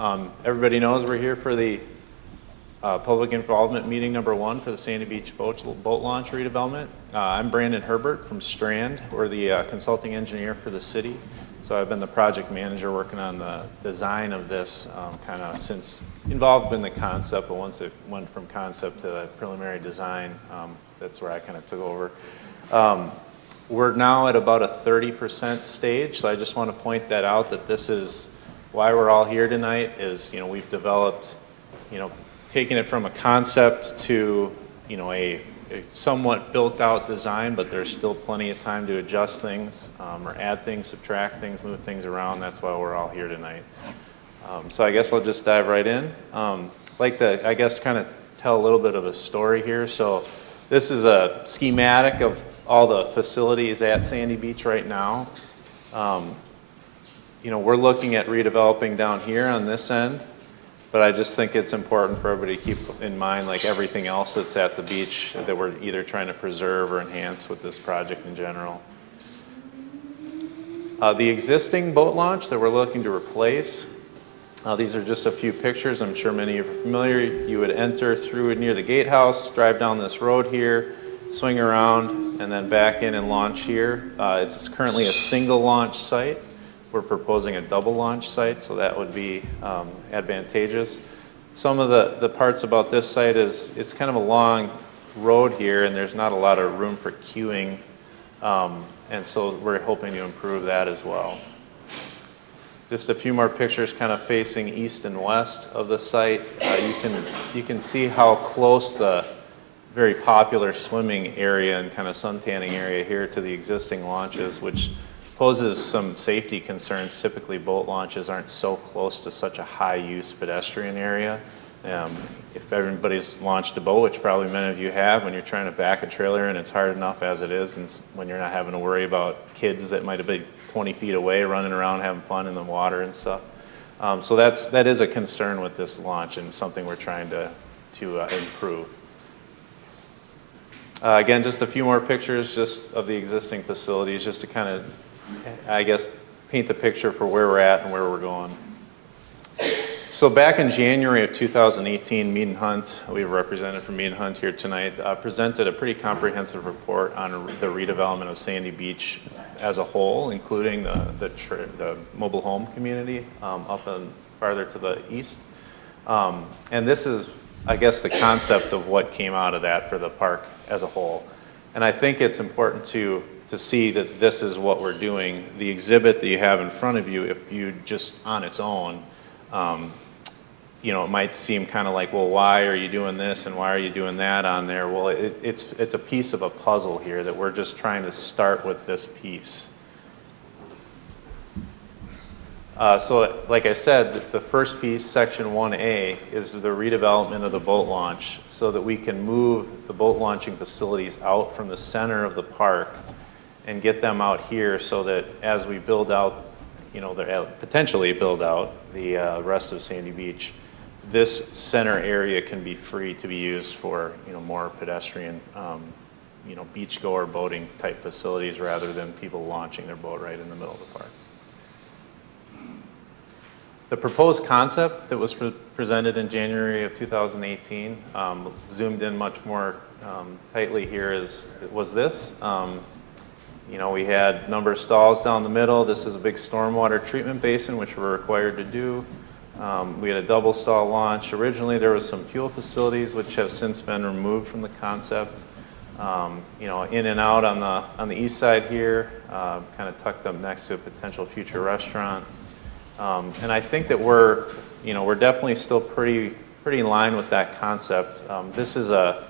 Everybody knows we're here for the public involvement meeting #1 for the Sandy Beach boat launch redevelopment. I'm Brandon Herbert from Strand. We're the consulting engineer for the city. So I've been the project manager working on the design of this kind of since involved in the concept, but once it went from concept to preliminary design, that's where I kind of took over. We're now at about a 30% stage, so I just want to point that out, that this is why we're all here tonight is, we've developed, taking it from a concept to, a somewhat built out design, but there's still plenty of time to adjust things or add things, subtract things, move things around. That's why we're all here tonight. So I guess I'll just dive right in. Like to, I guess, kind of tell a little bit of a story here. So this is a schematic of all the facilities at Sandy Beach right now. We're looking at redeveloping down here on this end, but I just think it's important for everybody to keep in mind like everything else that's at the beach that we're either trying to preserve or enhance with this project in general. The existing boat launch that we're looking to replace, these are just a few pictures. I'm sure many of you are familiar. You would enter through near the gatehouse, drive down this road here, swing around, and then back in and launch here. It's currently a single launch site. We're proposing a double launch site, so that would be advantageous. Some of the parts about this site is it's kind of a long road here, and there's not a lot of room for queuing, and so we're hoping to improve that as well. Just a few more pictures kind of facing east and west of the site. You can see how close the very popular swimming area and kind of sun tanning area here to the existing launches, which poses some safety concerns. Typically boat launches aren't so close to such a high use pedestrian area. If everybody's launched a boat, which probably many of you have, when you're trying to back a trailer and it's hard enough as it is, and when you're not having to worry about kids that might have been 20 feet away running around having fun in the water and stuff. So that is a concern with this launch and something we're trying to improve. Again, just a few more pictures just of the existing facilities, just to kind of, I guess, paint the picture for where we're at and where we're going. So back in January of 2018, Mead & Hunt, we have a representative from Mead & Hunt here tonight, presented a pretty comprehensive report on the redevelopment of Sandy Beach as a whole, including the mobile home community up and farther to the east. And this is, I guess, the concept of what came out of that for the park as a whole. And I think it's important to see that this is what we're doing. The exhibit that you have in front of you, if you just on its own, it might seem kind of like, well, why are you doing this and why are you doing that on there? Well, it's a piece of a puzzle here that we're just trying to start with this piece. So like I said, the first piece, section 1A, is the redevelopment of the boat launch so that we can move the boat launching facilities out from the center of the park and get them out here so that as we build out, potentially build out the rest of Sandy Beach, this center area can be free to be used for, more pedestrian, beachgoer boating type facilities rather than people launching their boat right in the middle of the park. The proposed concept that was presented in January of 2018, zoomed in much more tightly here, was this. We had a number of stalls down the middle. This is a big stormwater treatment basin, which we're required to do. We had a double stall launch. Originally, there was some fuel facilities, which have since been removed from the concept. In and out on the east side here, kind of tucked up next to a potential future restaurant. And I think that we're definitely still pretty in line with that concept. This is a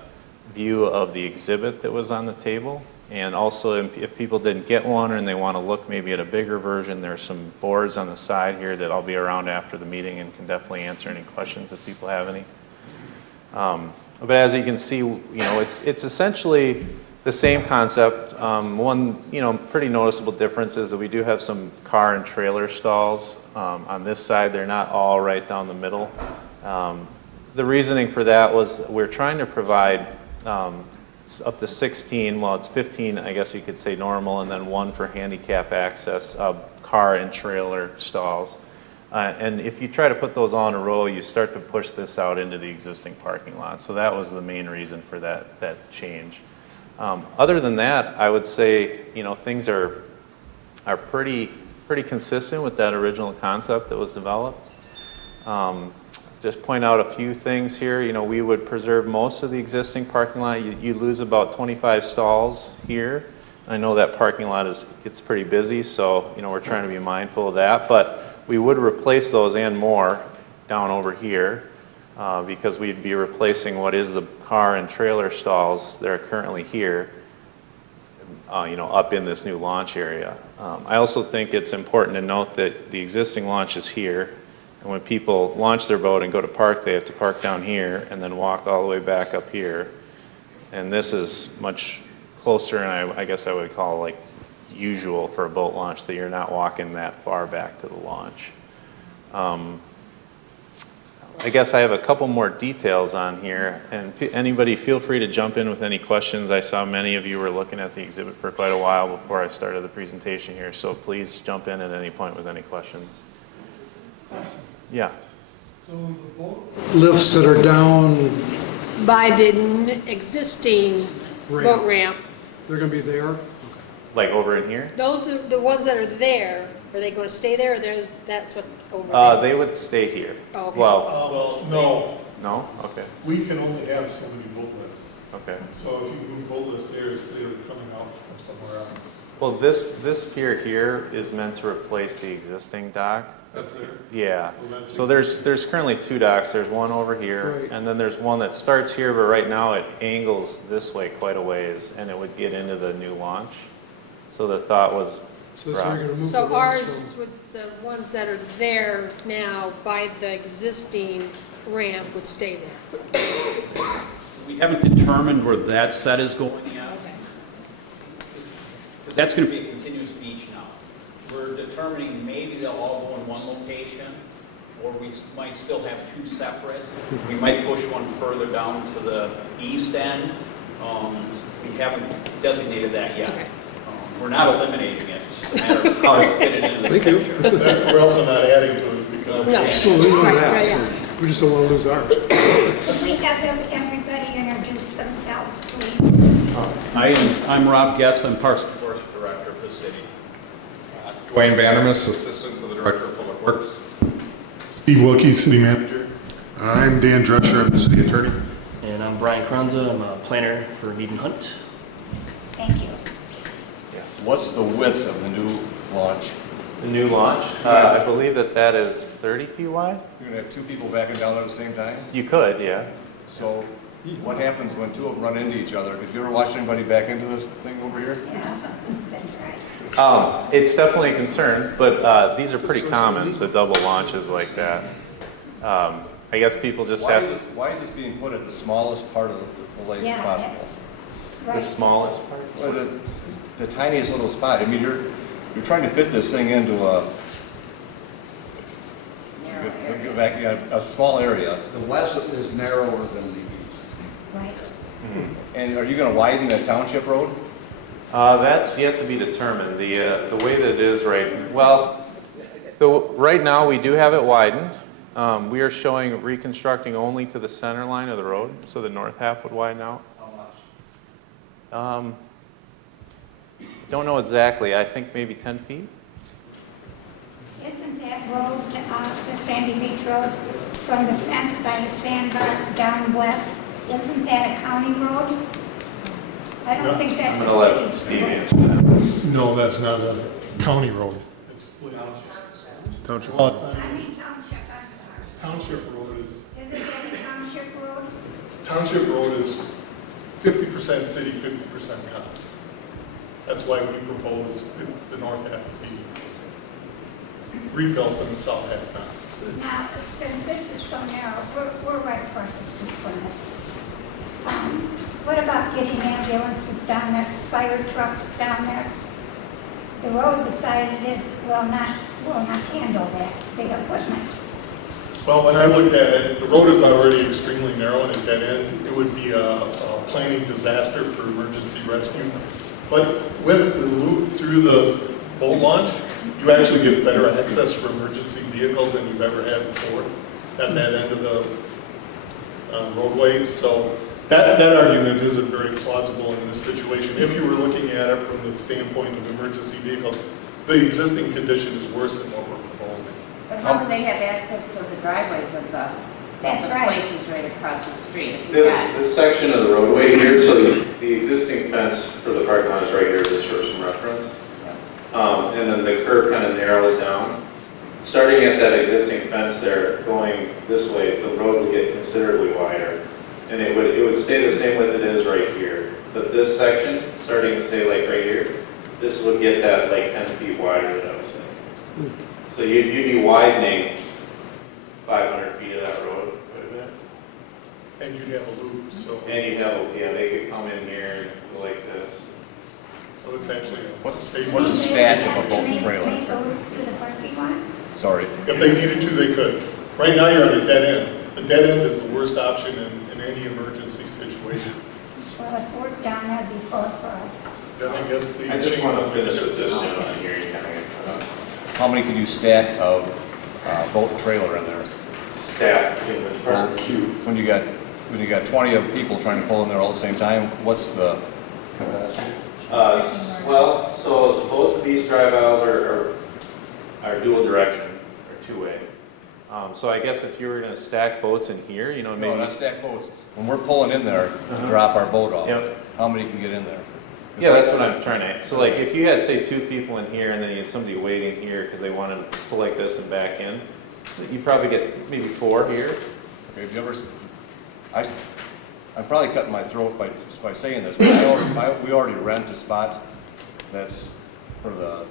view of the exhibit that was on the table. And also, if people didn't get one and they want to look maybe at a bigger version, there's some boards on the side here that I'll be around after the meeting and can definitely answer any questions if people have any. But as you can see, it's essentially the same concept. One, pretty noticeable difference is that we do have some car and trailer stalls on this side. They're not all right down the middle. The reasoning for that was we're trying to provide up to 16, well, it's 15, I guess you could say normal, and then one for handicap access, car and trailer stalls. And if you try to put those all in a row, you start to push this out into the existing parking lot. So that was the main reason for that change. Other than that, I would say, you know, things are pretty consistent with that original concept that was developed. Just point out a few things here. You know, we would preserve most of the existing parking lot. You lose about 25 stalls here. I know that parking lot gets pretty busy, so, you know, we're trying to be mindful of that. But we would replace those and more down over here because we'd be replacing what is the car and trailer stalls that are currently here, you know, up in this new launch area. I also think it's important to note that the existing launch is here. And when people launch their boat and go to park, they have to park down here and then walk all the way back up here. And this is much closer, and I guess I would call like usual for a boat launch, that you're not walking that far back to the launch. I guess I have a couple more details on here, and anybody feel free to jump in with any questions. I saw many of you were looking at the exhibit for quite a while before I started the presentation here, so please jump in at any point with any questions. Yeah. So the boat lifts that are down By the existing boat ramp, they're going to be there? Like over in here? those are the ones that are there. Are they going to stay there, or that's what over there? They would stay here. Oh, okay. Well, No, no? Okay. we can only have so many boat lifts. Okay. So if you move boat lifts, they're coming out from somewhere else. Well, this pier here is meant to replace the existing dock. That's there? Yeah. that's So there's currently two docks. There's one over here, Right. and then there's one that starts here, but right now it angles this way quite a ways, and it would get into the new launch. So the thought was, So that's where you're going to move the So ones ours, from. with the ones that are there now by the existing ramp would stay there. We haven't determined where that set is going yet. Okay. Because that's going to be a continuous beach now. We're determining maybe they'll all go in one location, or we might still have two separate. We might push one further down to the east end. We haven't designated that yet. Okay. We're not eliminating it. It's a matter of how to fit it into the picture. We're also not adding to it because. No. Well, we know Right, that. right, yeah. We just don't want to lose ours. Could we have everybody introduce themselves, please? I'm Rob Getz. I'm Parks and Forest Director for the city. Dwayne Vandermis, Assistant to the Director of Public Works. Steve Wilkie, City Manager. I'm Dan Drescher, I'm the City Attorney. And I'm Brian Kranza. I'm a planner for Mead and Hunt. Thank you. What's the width of the new launch? the new launch, I believe that is 30 feet wide? You're gonna have two people backing down there at the same time? You could, yeah. So what happens when two of them run into each other? Have you ever watched anybody back into this thing over here? Yeah, that's right. It's definitely a concern, but these are pretty common, the double launches like that. I guess people just have to... Why is this being put at the smallest part of the lake Yeah, possible? that's The right. smallest part? Well, the tiniest little spot. I mean, you're trying to fit this thing into a small area. The west is narrower than the east. Right. And are you going to widen that township road? That's yet to be determined. The way that it is right now we do have it widened. We are showing reconstructing only to the center line of the road, so the north half would widen out. How much? Don't know exactly. I think maybe 10 feet. Isn't that road, the Sandy Beach Road, from the fence by the sandbar down west, isn't that a county road? I don't think that's I'm a going to let city. Steve answer that. No, that's not a county road. It's Township. Well, it's not- I mean township, I'm sorry. Township road is, Isn't that a township road? township road is 50% city, 50% county. That's why we propose the north half to be rebuilt and the south half not. Now, since this is so narrow, we're right across the street from this. What about getting ambulances down there, fire trucks down there? The road beside it will not handle that big equipment. Well, when I looked at it, the road is already extremely narrow and a dead end. It would be a planning disaster for emergency rescue. But with the loop through the boat launch, you actually get better access for emergency vehicles than you've ever had before at that end of the roadway. So that argument isn't very plausible in this situation. If you were looking at it from the standpoint of emergency vehicles, the existing condition is worse than what we're proposing. But how would they have access to the driveways of the places right across the street? If you got- This section of the roadway here, so the existing fence for the parking lot is right here, just for some reference. And then the curb kind of narrows down. Starting at that existing fence there, going this way, the road would get considerably wider. And it would stay the same width it is right here. But this section, starting to stay like right here, this would get that like 10 feet wider that I was saying. So you'd be widening 500 feet of that road quite a bit. And you'd have a loop, so. And you'd have, yeah, they could come in here and go like this. So it's actually What's a safe. a stack of a boat and trailer? Make a loop through the parking lot? Sorry. If they needed to, they could. Right now, you're on a dead end. The dead end is the worst option in any emergency situation. Well, it's worked down there before for us. Then I guess the. I just want to finish with this gentleman here. You kind of get cut off. How many could you stack of boat and trailer in there? Stack in the front. When you got 20 of people trying to pull in there all at the same time, what's the capacity? Well, so both of these drive aisles are dual direction, or two-way. So I guess if you were going to stack boats in here, you know, maybe. No, not stack boats. When we're pulling in there to drop our boat off, how many can get in there? Yeah, that's what I'm trying to. So like, if you had say 2 people in here, and then you had somebody waiting here because they wanted to pull like this and back in, you probably get maybe 4 here. Okay, have you ever? I'm probably cutting my throat by saying this, but we already rent a spot that's for the,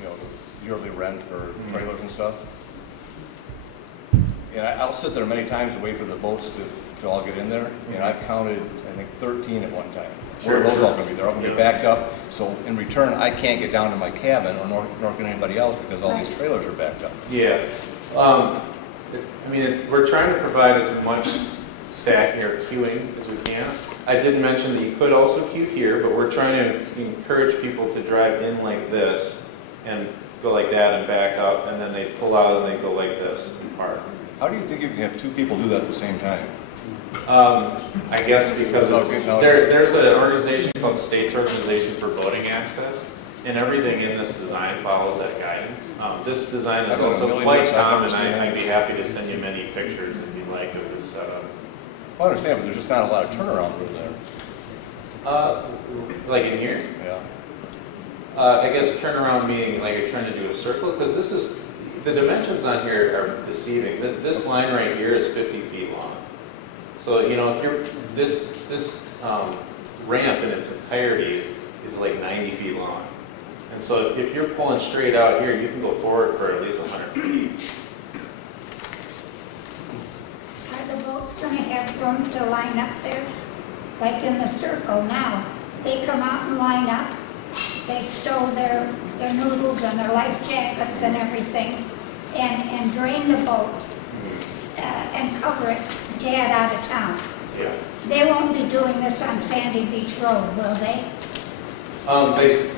the yearly rent for trailers and stuff. And I'll sit there many times and wait for the boats to all get in there, and I've counted, I think, 13 at one time. Where are those all going to be? They're all going to be backed up, so in return, I can't get down to my cabin, or nor can anybody else, because all these trailers are backed up. Yeah. I mean, we're trying to provide as much stacking or queuing as we can. I did mention that you could also queue here, but we're trying to encourage people to drive in like this and go like that and back up, and then they pull out and they go like this and park. How do you think you can have 2 people do that at the same time? I guess because there's an organization called States Organization for Voting Access, and everything in this design follows that guidance. This design is also quite common, and I'd be happy to send you many pictures if you'd like of this setup. I understand, but there's just not a lot of turnaround room there. Like in here? Yeah. I guess turnaround meaning like you're trying to do a circle, because this is, the dimensions on here are deceiving. This line right here is 50 feet long. So, you know, if you're, this ramp in its entirety is like 90 feet long. And so if you're pulling straight out here, you can go forward for at least 100 feet. Are the boats going to have room to line up there? Like in the circle now, they come out and line up. They stow their noodles and their life jackets and everything and drain the boat and cover it to head out of town. Yeah. They won't be doing this on Sandy Beach Road, will they?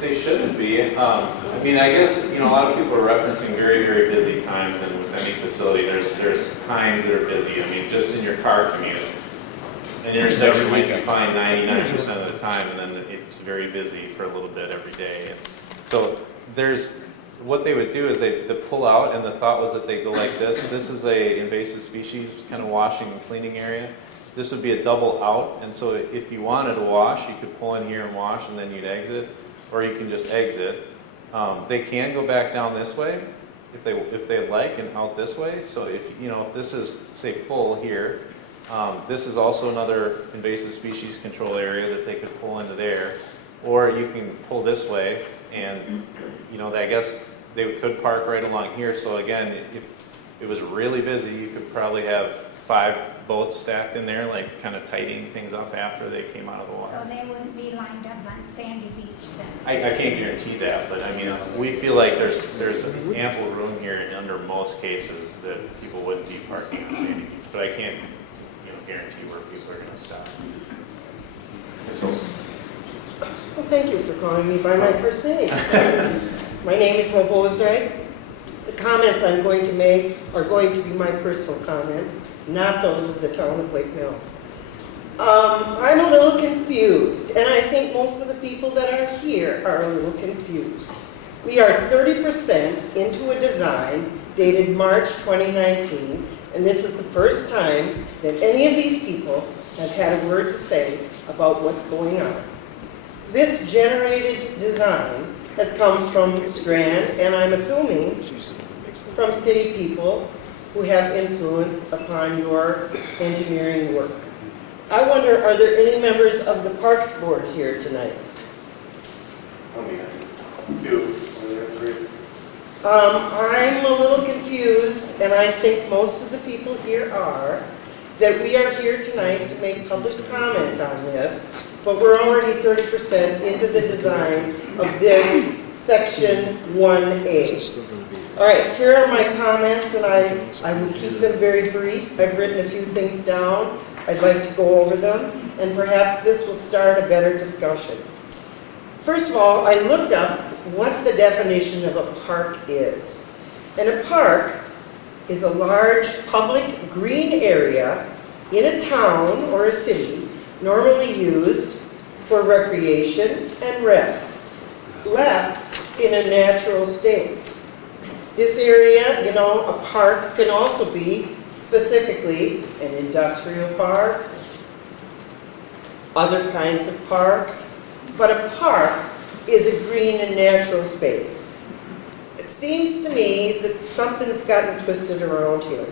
They shouldn't be. I mean, I guess, you know, a lot of people are referencing very, very busy times, and with any facility, there's times that are busy. I mean, just in your car commute, an intersection might be fine 99% of the time, and then it's very busy for a little bit every day. So what they would do is they pull out, and the thought was that they go like this. This is a invasive species kind of washing and cleaning area. This would be a double out, and so if you wanted to wash, you could pull in here and wash, and then you'd exit, or you can just exit. They can go back down this way if they like, and out this way. So if this is say full here, this is also another invasive species control area that they could pull into there, or you can pull this way, and I guess they could park right along here. So again, if it was really busy, you could probably have 5 boats stacked in there, like kind of tidying things up after they came out of the water. So they wouldn't be lined up on Sandy Beach then? I can't guarantee that, but I mean, we feel like there's ample room here under most cases that people wouldn't be parking on Sandy Beach, but I can't guarantee where people are going to stop. Well, thank you for calling me by my first name. My name is Hope Osdijk. The comments I'm going to make are going to be my personal comments, not those of the town of Lake Mills. I'm a little confused, and I think most of the people that are here are a little confused. We are 30% into a design dated March 2019, and this is the first time that any of these people have had a word to say about what's going on. This generated design has come from Strand, and I'm assuming from city people who have influence upon your engineering work. I wonder, are there any members of the Parks Board here tonight? I'm a little confused, and I think most of the people here are, that we are here tonight to make public comment on this, but we're already 30% into the design of this Section 1A. All right, here are my comments, and I will keep them very brief. I've written a few things down. I'd like to go over them, and perhaps this will start a better discussion. First of all, I looked up what the definition of a park is. And a park is a large public green area in a town or a city, normally used for recreation and rest, left in a natural state. This area, you know, a park can also be specifically an industrial park, other kinds of parks, but a park is a green and natural space. It seems to me that something's gotten twisted around here.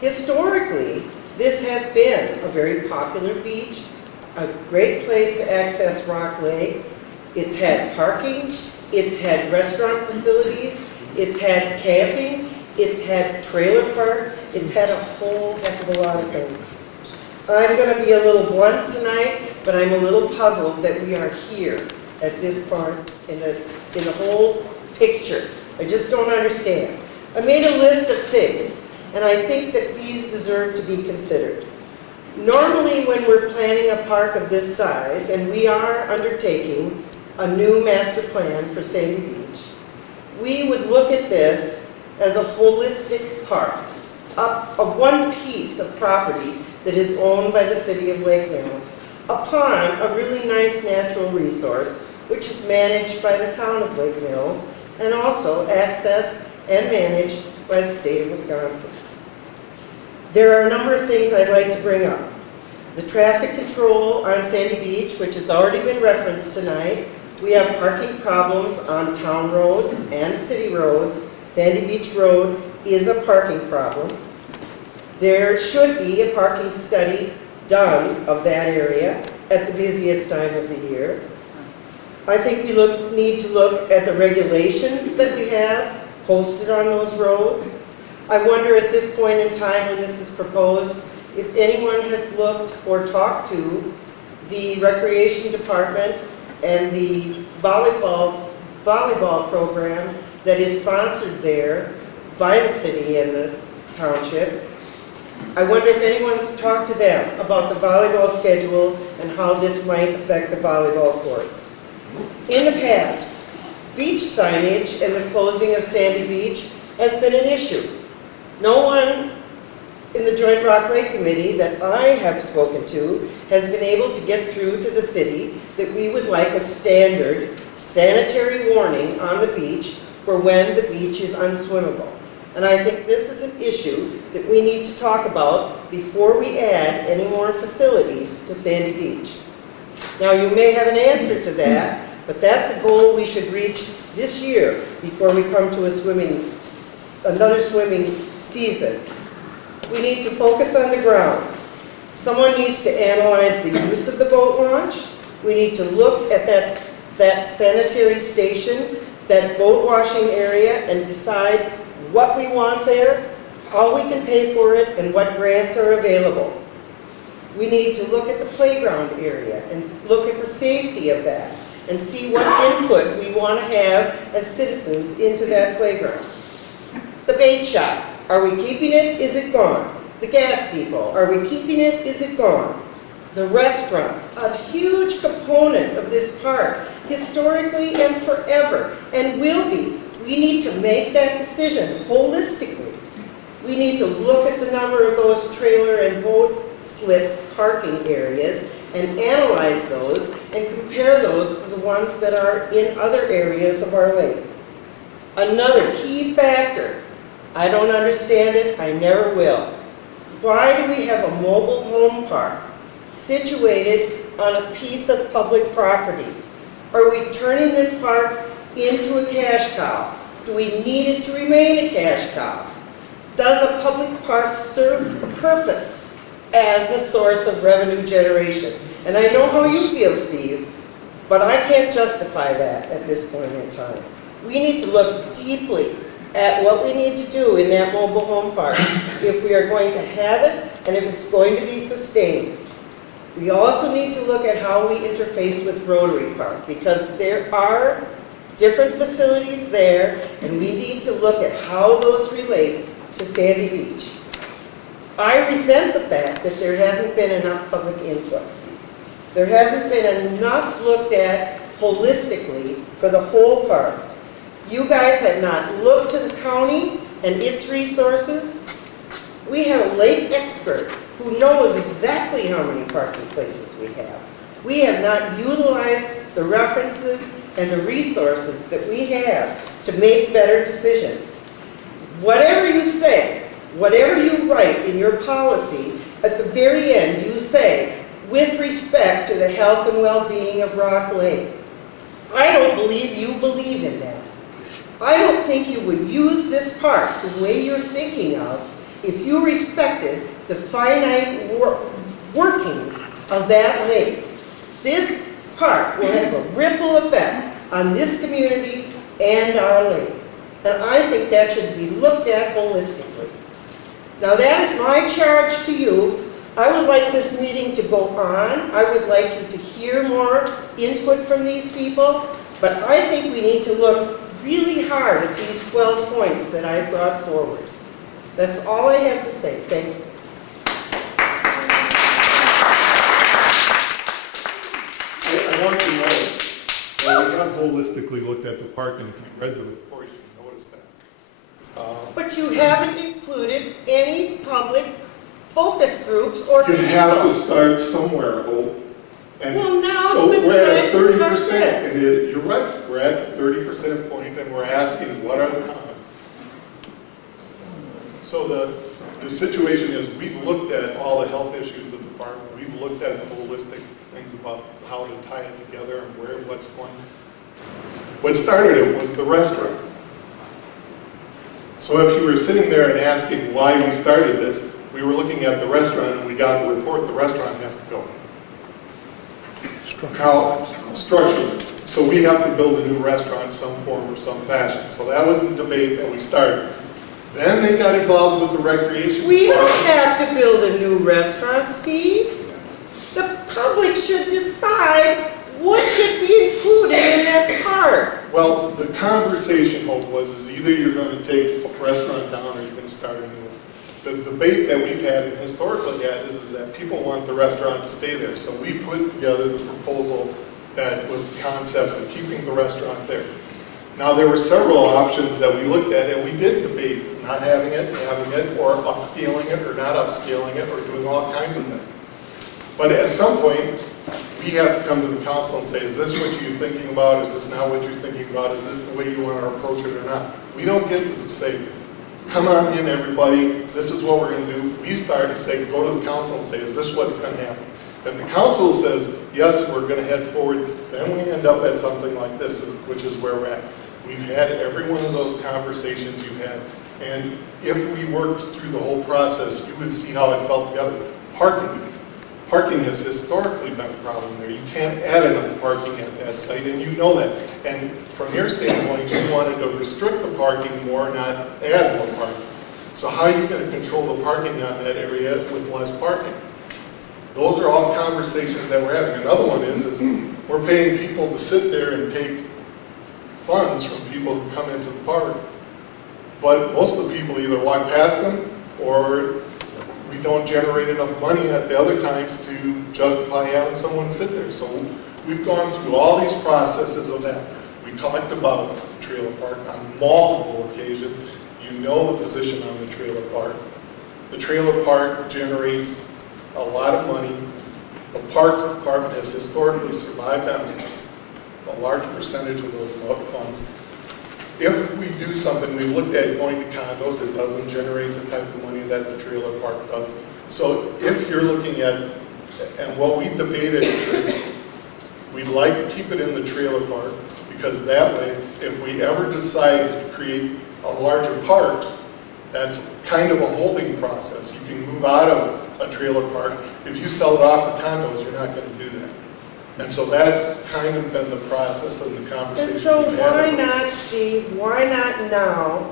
Historically, this has been a very popular beach, a great place to access Rock Lake. It's had parking, it's had restaurant facilities, it's had camping, it's had trailer park, it's had a whole heck of a lot of things. I'm going to be a little blunt tonight, but I'm a little puzzled that we are here at this part in the whole picture. I just don't understand. I made a list of things, and I think that these deserve to be considered. Normally, when we're planning a park of this size, and we are undertaking a new master plan for Sandy Beach, we would look at this as a holistic park, of one piece of property that is owned by the city of Lake Mills, upon a really nice natural resource, which is managed by the town of Lake Mills, and also accessed and managed by the state of Wisconsin. There are a number of things I'd like to bring up. The traffic control on Sandy Beach, which has already been referenced tonight. We have parking problems on town roads and city roads. Sandy Beach Road is a parking problem. There should be a parking study done of that area at the busiest time of the year. I think we need to look at the regulations that we have posted on those roads. I wonder at this point in time when this is proposed, if anyone has looked or talked to the recreation department and the volleyball program that is sponsored there by the city and the township. I wonder if anyone's talked to them about the volleyball schedule and how this might affect the volleyball courts. In the past, beach signage and the closing of Sandy Beach has been an issue. No one in the Joint Rock Lake Committee that I have spoken to has been able to get through to the city that we would like a standard sanitary warning on the beach for when the beach is unswimmable. And I think this is an issue that we need to talk about before we add any more facilities to Sandy Beach. Now, you may have an answer to that, but that's a goal we should reach this year before we come to another swimming season. We need to focus on the grounds. Someone needs to analyze the use of the boat launch. We need to look at that sanitary station, that boat washing area, and decide what we want there, how we can pay for it, and what grants are available. We need to look at the playground area and look at the safety of that and see what input we want to have as citizens into that playground. The bait shop, are we keeping it? Is it gone? The gas depot, are we keeping it? Is it gone? The restaurant, a huge component of this park, historically and forever, and will be. We need to make that decision holistically. We need to look at the number of those trailer and boat slip parking areas and analyze those and compare those to the ones that are in other areas of our lake. Another key factor, I don't understand it, I never will. Why do we have a mobile home park situated on a piece of public property? Are we turning this park into a cash cow? Do we need it to remain a cash cow? Does a public park serve a purpose as a source of revenue generation? And I know how you feel, Steve, but I can't justify that at this point in time. We need to look deeply at what we need to do in that mobile home park if we are going to have it and if it's going to be sustained. We also need to look at how we interface with Rotary Park, because there are different facilities there, and we need to look at how those relate to Sandy Beach. I resent the fact that there hasn't been enough public input. There hasn't been enough looked at holistically for the whole park. You guys have not looked to the county and its resources. We have a lake expert who knows exactly how many parking places we have. We have not utilized the references and the resources that we have to make better decisions. Whatever you say, whatever you write in your policy, at the very end you say, with respect to the health and well-being of Rock Lake. I don't believe you believe in that. I don't think you would use this park the way you're thinking of if you respected the finite workings of that lake. This park will have a ripple effect on this community and our lake. And I think that should be looked at holistically. Now that is my charge to you. I would like this meeting to go on. I would like you to hear more input from these people. But I think we need to look really hard at these 12 points that I brought forward. That's all I have to say. Thank you. I want to know that we have holistically looked at the park, and if you read the report, you noticed that. But you haven't included any public focus groups or You have to start somewhere, Hope. And well, now's so the we're time at to start 30%. this. And you're right. We're at the 30% point, and we're asking, what are the comments? So the situation is, we've looked at all the health issues of the park. We've looked at the holistic things about how to tie it together and where what's going. What started it was the restaurant. So if you were sitting there and asking why we started this, we were looking at the restaurant and we got the report, the restaurant has to go. How structurally. So we have to build a new restaurant in some form or some fashion. So that was the debate that we started. Then they got involved with the recreation. We don't have to build a new restaurant, Steve. The public should decide what should be included in that park. Well, the conversation, Hope, was either you're going to take a restaurant down or you're going to start a new one. The debate that we've had and historically had is that people want the restaurant to stay there. So we put together the proposal that was the concepts of keeping the restaurant there. Now there were several options that we looked at, and we did debate not having it, or upscaling it, or not upscaling it, or doing all kinds of things. But at some point, we have to come to the council and say, is this what you're thinking about? Is this not what you're thinking about? Is this the way you want to approach it or not? We don't get to say, come on in everybody, this is what we're going to do. We start to say, go to the council and say, is this what's going to happen? If the council says, yes, we're going to head forward, then we end up at something like this, which is where we're at. We've had every one of those conversations you had, and if we worked through the whole process, you would see how it felt together. Parking has historically been a problem there. You can't add enough parking at that site, and you know that. And from your standpoint, you wanted to restrict the parking more, not add more parking. So how are you going to control the parking on that area with less parking? Those are all conversations that we're having. Another one is we're paying people to sit there and take funds from people who come into the park. But most of the people either walk past them, or we don't generate enough money at the other times to justify having someone sit there. So we've gone through all these processes of that. We We've talked about the trailer park on multiple occasions. You know the position on the trailer park. The trailer park generates a lot of money. The Parks Department has historically survived on a large percentage of those funds. If we do something, we looked at going to condos, it doesn't generate the type of money that the trailer park does. So if you're looking at, and what we debated is, we'd like to keep it in the trailer park, because that way, if we ever decide to create a larger park, that's kind of a holding process. You can move out of a trailer park. If you sell it off for condos, you're not going to do that. And so that's kind of been the process of the conversation. And so we've had. why not, Steve, why not now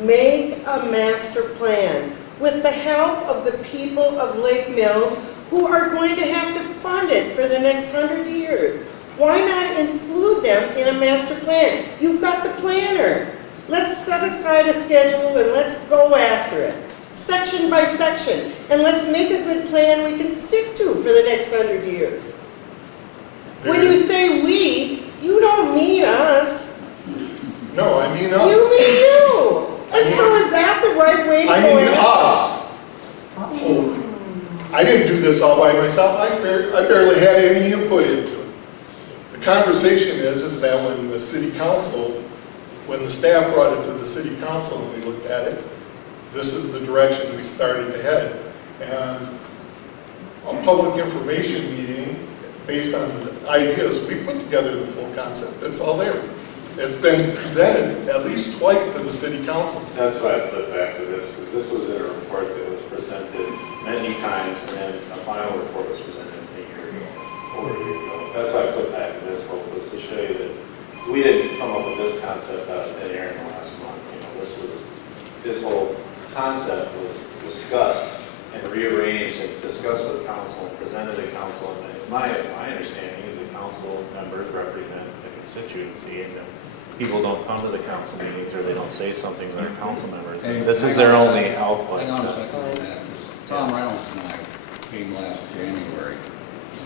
make a master plan with the help of the people of Lake Mills who are going to have to fund it for the next 100 years? Why not include them in a master plan? You've got the planner. Let's set aside a schedule and let's go after it, section by section, and let's make a good plan we can stick to for the next 100 years. When you say we, you don't mean us. No, I mean us. You mean you. And so is that the right way to go I mean after it? us. Oh, I didn't do this all by myself. I barely had any input into it. The conversation is that when the city council, when the staff brought it to the city council and we looked at it, this is the direction we started to head. And a public information meeting, based on the ideas, we put together the full concept. It's all there. It's been presented at least twice to the city council. That's why I put back to this, because this was in a report that was presented many times, and then a final report was presented a year ago, over a year ago. That's why I put back to this hope, was to show you that we didn't come up with this concept out of thin air in the last month. You know, this whole concept was discussed and rearranged and discussed with council and presented to council. And my understanding is the council members represent the constituency, and that people don't come to the council meetings or they don't say something to their council members. Hey, This is their only output. Hang on a second on that. Tom Reynolds and I came last January,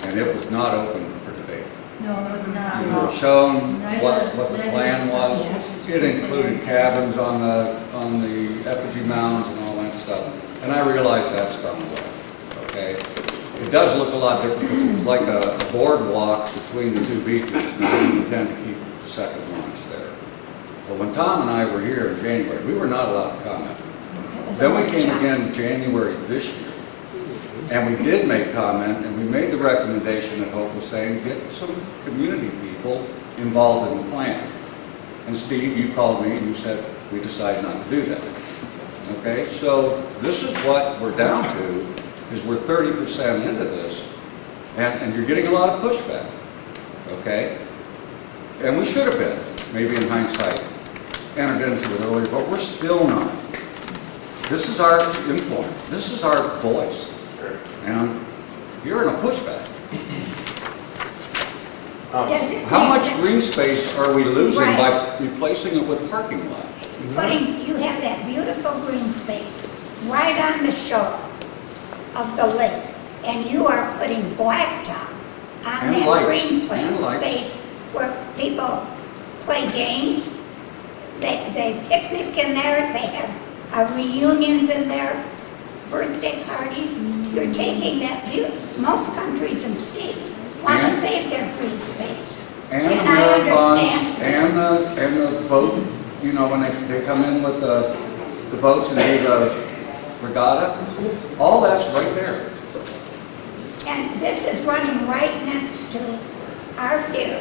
and it was not open for debate. No, it was not. We were shown what the plan was. It included cabins on the effigy mounds and all that stuff. And I realized that's gone away, okay? It does look a lot different because it was like a boardwalk between the two beaches, and I didn't intend to keep the second launch there. But when Tom and I were here in January, we were not allowed to comment. Then we came again in January this year, and we did make comment, and we made the recommendation that Hope was saying, get some community people involved in the plan. And Steve, you called me and you said, we decided not to do that. Okay, so this is what we're down to, is we're 30% into this, and you're getting a lot of pushback, okay? And we should have been, maybe in hindsight, entered into it earlier, but we're still not. This is our influence, this is our voice, and you're in a pushback. How much green space are we losing by replacing it with parking lots? You have that beautiful green space right on the shore of the lake, and you are putting blacktop on that green space where people play games, they picnic in there, they have reunions in there, birthday parties. You're taking that most countries and states want to save their green space. And the marathons, and the boat, you know, when they come in with the boats and do the regatta, all that's right there. And this is running right next to our pier.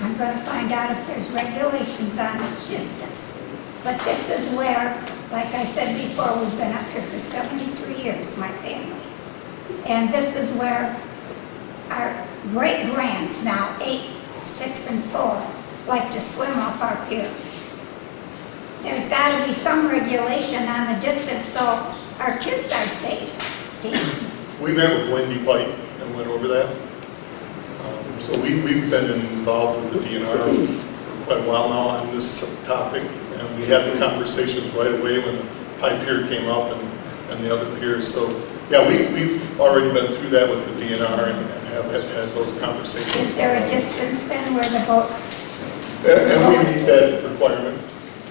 I'm going to find out if there's regulations on distance. But this is where, like I said before, we've been up here for 73 years, my family. And this is where our great-grands now, 8, 6, and 4, like to swim off our pier. There's got to be some regulation on the distance so our kids are safe, Steve. We met with Wendy Pike and went over that. So we've been involved with the DNR for quite a while now on this topic, and we had the conversations right away when the Pike Pier came up and the other piers. So yeah, we've already been through that with the DNR and have had those conversations. Is there a distance then where the boats And we meet that requirement.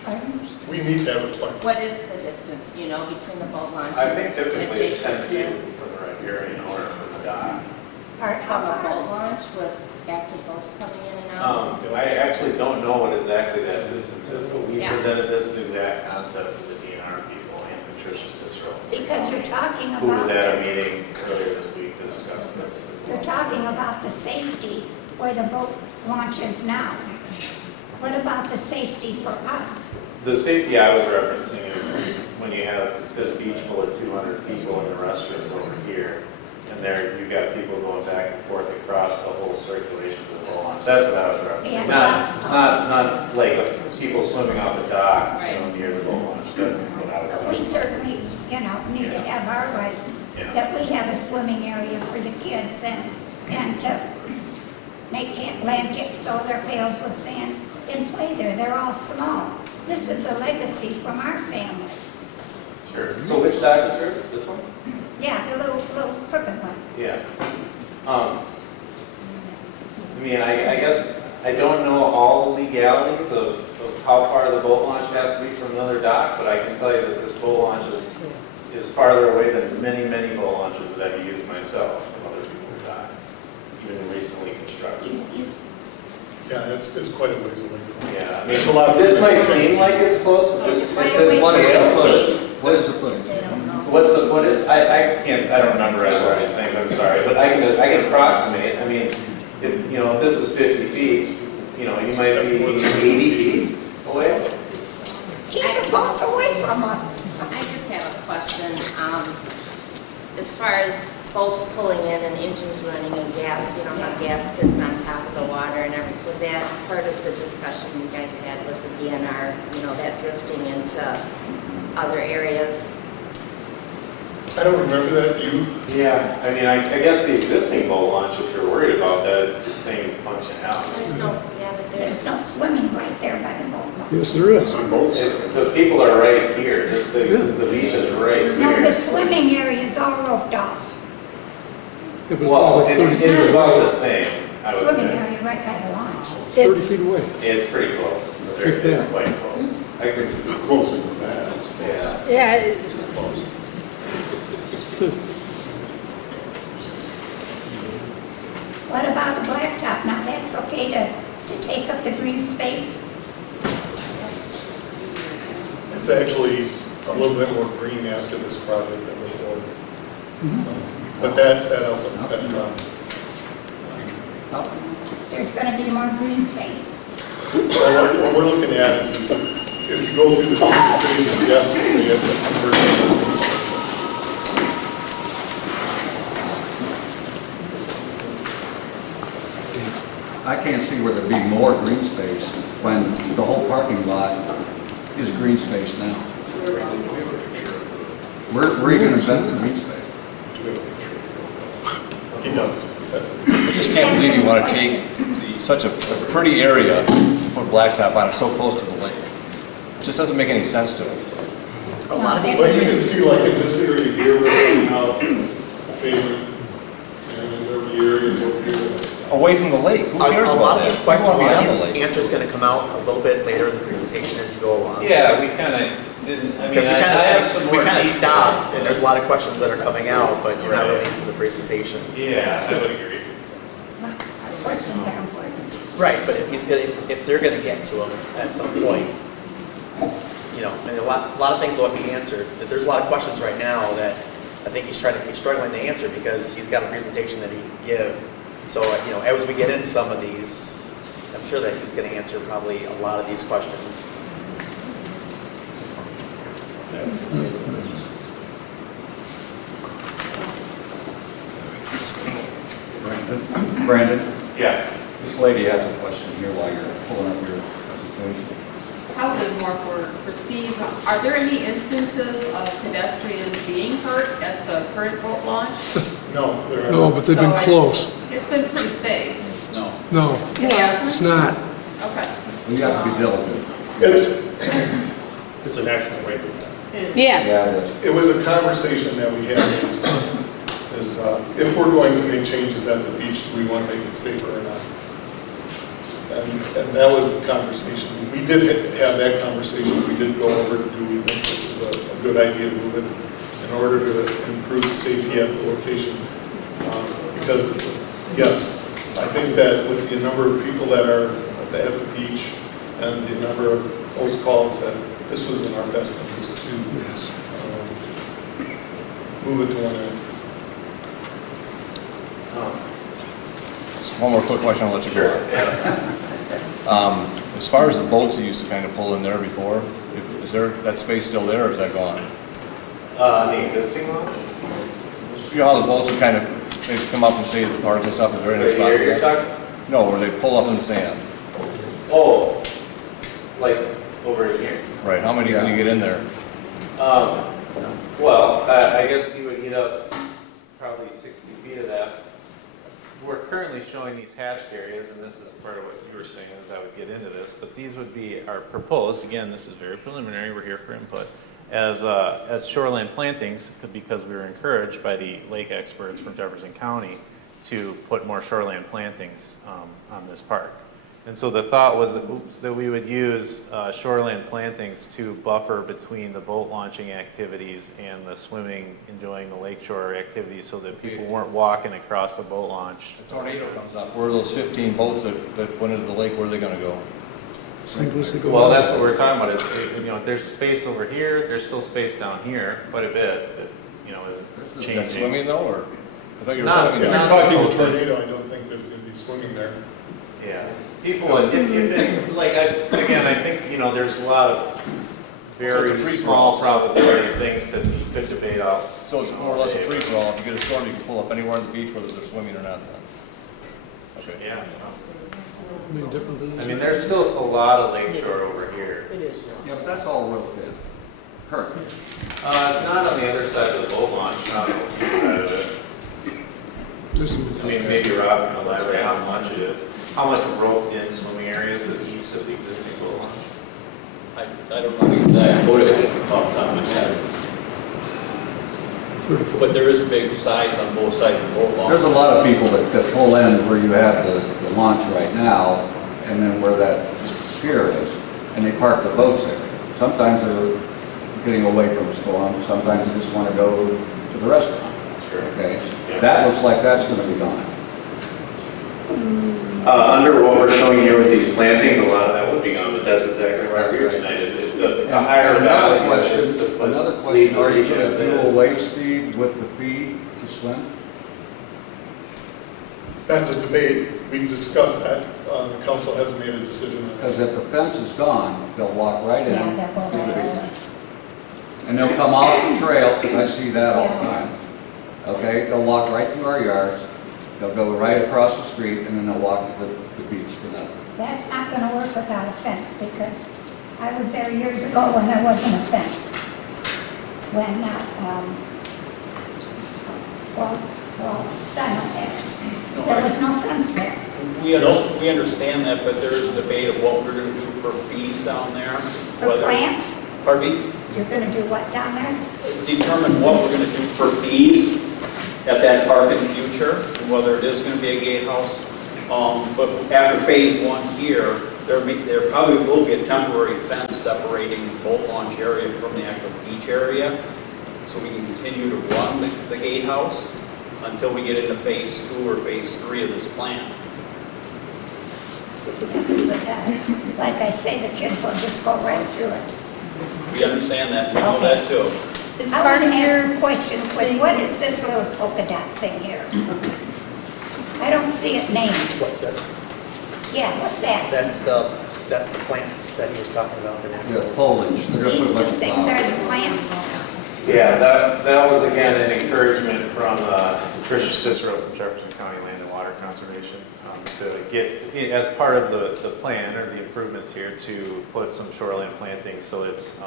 Pardon? We meet that requirement. What is the distance, you know, between the boat launch? I think typically it's 10 adjacent feet pier? from the riparian or from the dock. How From a far? boat launch with active boats coming in and out? I actually don't know what exactly that distance is, but we Yeah. presented this exact concept to the DNR people and Patricia Cicero. Because you're talking Who was about, at a meeting earlier this week to discuss this as well. you're talking about the safety where the boat launch is now. What about the safety for us? The safety I was referencing is when you have this beach full of 200 people in the restrooms over here, and there you've got people going back and forth across the whole circulation of the boat launch. That's what I was referencing. Yeah. Not like people swimming off the dock, Right. near the boat launch. That's what I was But we saying. certainly, need to have our rights, Yeah. that we have a swimming area for the kids and to make land get fill their pails with sand and play there. They're all small. This is a legacy from our family. Sure. So which dock is yours? This one? Yeah, the little crooked one. Yeah. I guess I don't know all the legalities of how far the boat launch has to be from another dock, but I can tell you that this boat launch is farther away than many, many boat launches that I've used myself from other people's docks, even recently constructed. Yeah, it's quite a ways away from. Yeah, I mean, It's a lot of- this might seem like it's close. What is the footage? I don't memorize all these things, I'm sorry, but I can approximate. I mean, if this is 50 feet, you might be 80 feet away. Keep the boats away from us. I just have a question. As far as boats pulling in and engines running and gas, how gas sits on top of the water and everything, was that part of the discussion you guys had with the DNR, that drifting into other areas? I don't remember that, you? Yeah, I guess the existing boat launch, if you're worried about that, it's the same functionality. There's no swimming right there by the boat launch. Yes, there is. The people are right here, the beach is right here. No, the swimming area is all roped off. It was Well, like 30 it's feet about away. the same, I would Swimming say. area right by the launch. 30 feet away. It's pretty close. If It's that. quite close. I agree. Closer than that. Yeah. Yeah, It's close. What about the blacktop? Now, that's okay to take up the green space? It's actually a little bit more green after this project than before. So, but that also depends on. There's gonna be more green space. Well, what we're looking at is if you go through the phases, yes, we have to convert to green space. I can't see where there'd be more green space when the whole parking lot is green space now. Where are you gonna invent the green space? He does. I just can't believe you want to take such a pretty area, put blacktop on it so close to the lake. It just doesn't make any sense to me. A lot of But you can see like in this area here, we're putting out pavement, and there'll be areas over here. Away from the lake, who cares A about lot of that? these Who's questions, going a lot beyond of the these lake? answers going to come out a little bit later in the presentation as you go along. Yeah, we kind of didn't, Because I have some we more kind of details, stopped, and there's a lot of questions that are coming out, but you're not really into the presentation. Yeah, I would agree. Our questions are important. Right, but if they're gonna get to them at some point, and a lot of things will be answered. But there's a lot of questions right now that I think he's struggling to answer because he's got a presentation that he can give. So, as we get into some of these, I'm sure that he's gonna answer probably a lot of these questions. Brandon? Yeah. This lady has a question here while you're pulling up your presentation. Probably more for Steve. Are there any instances of pedestrians being hurt at the current boat launch? No, there are. No, but they've been close. It's been pretty safe. No. No, It hasn't? it's not. Okay. You have to be diligent. It's an excellent way to do that. yes. Yeah, it is. It was a conversation that we had is if we're going to make changes at the beach, do we want to make it safer or not? And that was the conversation. We did have that conversation. We did go over, do we think this is a good idea to move it in order to improve the safety at the location? Because, yes, I think that with the number of people that are at the beach and the number of close calls, that this was in our best interest to move it to one end. One more quick question, I'll let you go. As far as the boats that used to kind of pull in there before, is there that space still there, or is that gone? The existing launch? You know how the boats would kind of maybe come up and stay at the park and stuff? Is there any spot Right for here you're that? talking? No, where they pull up in the sand. Oh, like over here. Right, how many can you get in there? Well, I guess you would eat up probably 60 feet of that. We're currently showing these hatched areas, and this is part of what you were saying as I would get into this, but these would be our proposed, again, this is very preliminary, we're here for input, as shoreline plantings, because we were encouraged by the lake experts from Jefferson County to put more shoreline plantings on this park. And so the thought was that we would use shoreline plantings to buffer between the boat launching activities and the swimming, enjoying the lakeshore activities, so that people weren't walking across the boat launch. A tornado comes up. Where are those 15 boats that went into the lake, where are they going to go? Well, that's what we're talking about. Is, there's space over here. There's still space down here, quite a bit. Is changing. Is that swimming though, or I thought you were If swimming. you're talking a tornado, I don't think there's going to be swimming there. Yeah. People would, again, I think, there's a lot of very small probability things that you could debate out. So it's more or less a free-for-all. If you get a storm, you can pull up anywhere on the beach, whether they're swimming or not then. Okay. Yeah. I mean, there's still a lot of lakeshore over here. It is. Yeah, but that's all relocated currently. Not on the other side of the boat launch, not on the east side of it. I mean, maybe Rob can elaborate how much it is. How much roped-in swimming areas is east of the existing boat launch? I don't know the exact footage off the top of my head. But there is a big size on both sides of the boat launch. There's a lot of people that pull in where you have the launch right now, and then where that pier is, and they park the boats there. Sometimes they're getting away from a storm, sometimes they just want to go to the restaurant. Sure. Okay? Yeah. That looks like that's going to be gone. Under what we're showing here with these plantings, a lot of that would be gone, but that's exactly why we're here tonight, is the higher value is to put. Another question, are you going to do away, Steve, with the fee to swim? That's a debate. We can discuss that. The council hasn't made a decision on that. Because if the fence is gone, they'll walk right in. Yeah, they'll go right in. And they'll come off the trail, because I see that all the time. Okay, they'll walk right through our yards, they'll go right across the street, and then they'll walk to the beach for nothing. That's not going to work without a fence, because I was there years ago when there wasn't a fence. When, Stein had it. There was no fence there. We understand that, but there is a debate of what we're going to do for fees down there. For plants? Pardon me? You're going to do what down there? Determine what we're going to do for fees at that park in the future, and whether it is going to be a gatehouse. But after phase one here, there probably will be a temporary fence separating the boat launch area from the actual beach area, so we can continue to run the gatehouse until we get into phase 2 or phase 3 of this plan. But, like I say, the kids will just go right through it. We understand that, we know that too. I want to ask a question quick. What is this little polka dot thing here? I don't see it named. What, this? Yeah, what's that? That's the plants that he was talking about, the natural. Yeah, foliage. They're gonna These put a two bunch of things flowers. are the plants. Yeah, that was again an encouragement from Tricia Cicero from Jefferson County Land and Water Conservation to get, as part of the plan or the improvements here, to put some shoreline plantings so it's,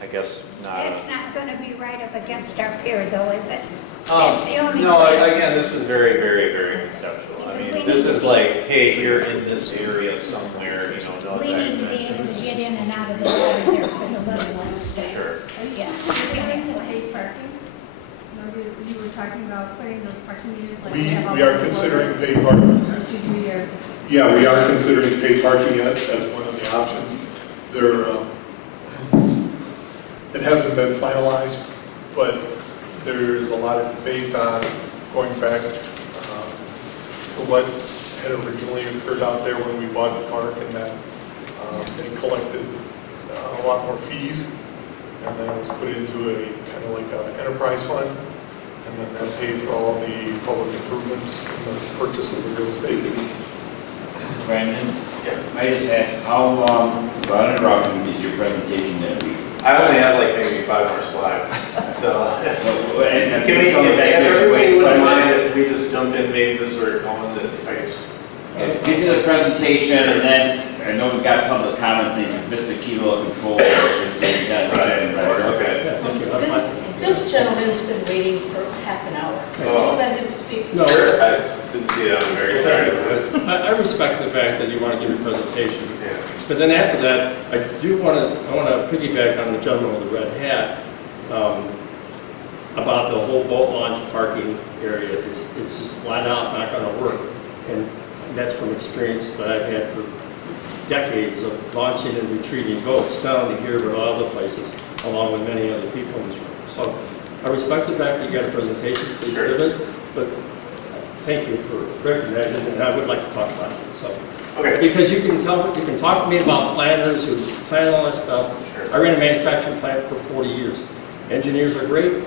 I guess, not. It's not going to be right up against our pier, though, is it? That's the only No, place. again, this is very, very, very conceptual. I mean, this is like, hey, you're in this area somewhere, no We exact need to be able to get in and out of the water there for the little ones. Sure. Yeah. Considering the phase parking? You were talking about putting those parking meters like we have all We are over the considering border. paid parking. Or to do your Yeah, we are considering paid parking as one of the options. There, it hasn't been finalized, but there's a lot of debate on going back to what had originally occurred out there when we bought the park, and that they collected a lot more fees, and then it was put into a kind of like an enterprise fund, and then that paid for all the public improvements and the purchase of the real estate. Brandon? Yes. I just asked, how long, without interruption, is your presentation that week? I only have like maybe 5 more slides, so. And Can we, if everybody wouldn't mind if we just jumped in, maybe this were going that if I could just. Get to the presentation, and then, I know we've got public comment things, Mr. Kilo control this thing, This gentleman's been waiting for half an hour. Could you let him speak? No, sure. I didn't see it. I'm very sorry. I respect the fact that you want to give a presentation. Yeah. But then after that, I want to piggyback on the gentleman with the red hat about the whole boat launch parking area. It's just flat out not going to work. And that's from experience that I've had for decades of launching and retreating boats, not only here but all other places, along with many other people in this room. So I respect the fact that you got a presentation, please give it, but thank you for recognizing it, and I would like to talk about it. So, okay. Because you can talk to me about planners who plan all this stuff. Sure. I ran a manufacturing plant for 40 years. Engineers are great,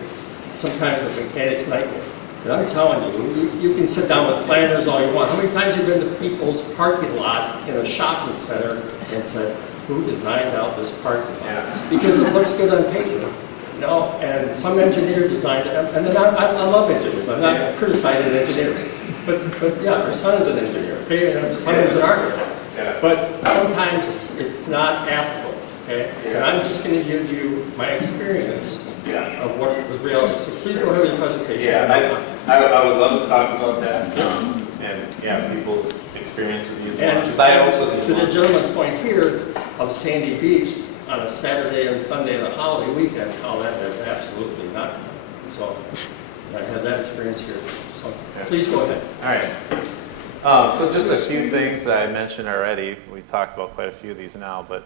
sometimes a mechanic's nightmare. And I'm telling you, you can sit down with planners all you want. How many times have you been to people's parking lot in a shopping center and said, who designed out this parking lot? Yeah. Because it looks good on paper. You know, and some engineer designed it, and then I love engineers. I'm not criticizing engineers, but yeah, our son is an engineer. Okay, and our son is an architect. Yeah. But sometimes it's not applicable. Okay, yeah. And I'm just going to give you my experience of what was reality. So please go ahead with your presentation. Yeah, I would love to talk about that. And yeah, people's experience with these launches. I also to the gentleman's point here of Sandy Beach. On a Saturday and Sunday and a holiday weekend, how that is absolutely not. So I had that experience here. So please go ahead. All right. So just a few things that I mentioned already. We talked about quite a few of these now, but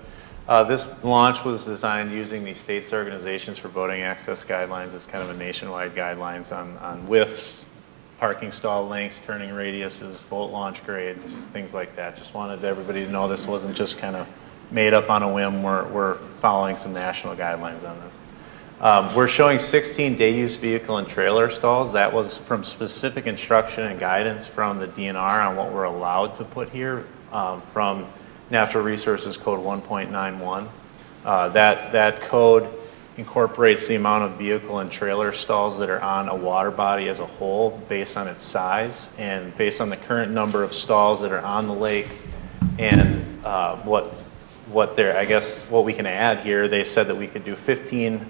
this launch was designed using the state's organizations for boating access guidelines. It's kind of a nationwide guidelines on widths, parking stall lengths, turning radiuses, boat launch grades, things like that. Just wanted everybody to know this wasn't just kind of made up on a whim. We're following some national guidelines on this. We're showing 16 day-use vehicle and trailer stalls. That was from specific instruction and guidance from the DNR on what we're allowed to put here from Natural Resources Code 1.91. That code incorporates the amount of vehicle and trailer stalls that are on a water body as a whole based on its size and based on the current number of stalls that are on the lake and I guess what we can add here. They said that we could do 15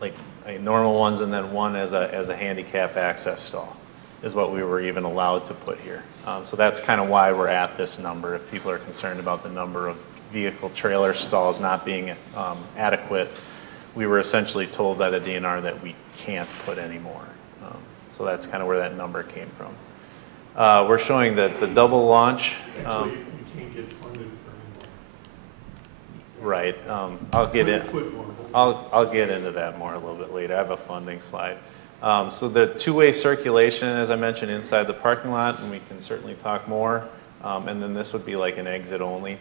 like normal ones and then one as a handicap access stall is what we were even allowed to put here. So that's kind of why we're at this number. If people are concerned about the number of vehicle trailer stalls not being adequate, we were essentially told by the DNR that we can't put any more. So that's kind of where that number came from. We're showing that the double launch. Actually, you can't get funded for any more. Right. I'll get into that more a little bit later. I have a funding slide. So the two-way circulation, as I mentioned, inside the parking lot, and we can certainly talk more. And then this would be like an exit only.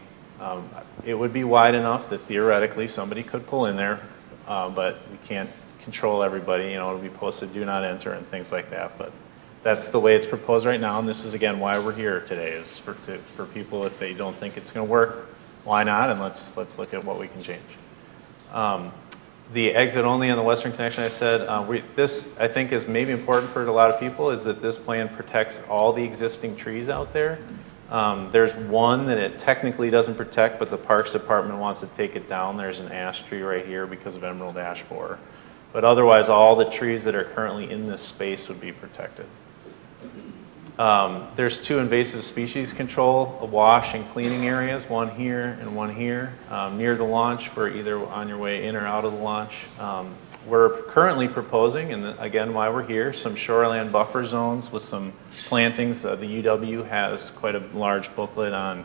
It would be wide enough that theoretically somebody could pull in there, but we can't control everybody. You know, it'll be posted "Do not enter" and things like that. But that's the way it's proposed right now, and this is again why we're here today, is for people, if they don't think it's going to work, why not? And let's look at what we can change. The exit only on the western connection, I said, this I think is maybe important for a lot of people, is that this plan protects all the existing trees out there. There's one that it technically doesn't protect, but the Parks Department wants to take it down. There's an ash tree right here because of emerald ash borer. But otherwise, all the trees that are currently in this space would be protected. There's 2 invasive species control, wash and cleaning areas, one here and one here, near the launch for either on your way in or out of the launch. we're currently proposing, and again, why we're here, some shoreland buffer zones with some plantings. The UW has quite a large booklet on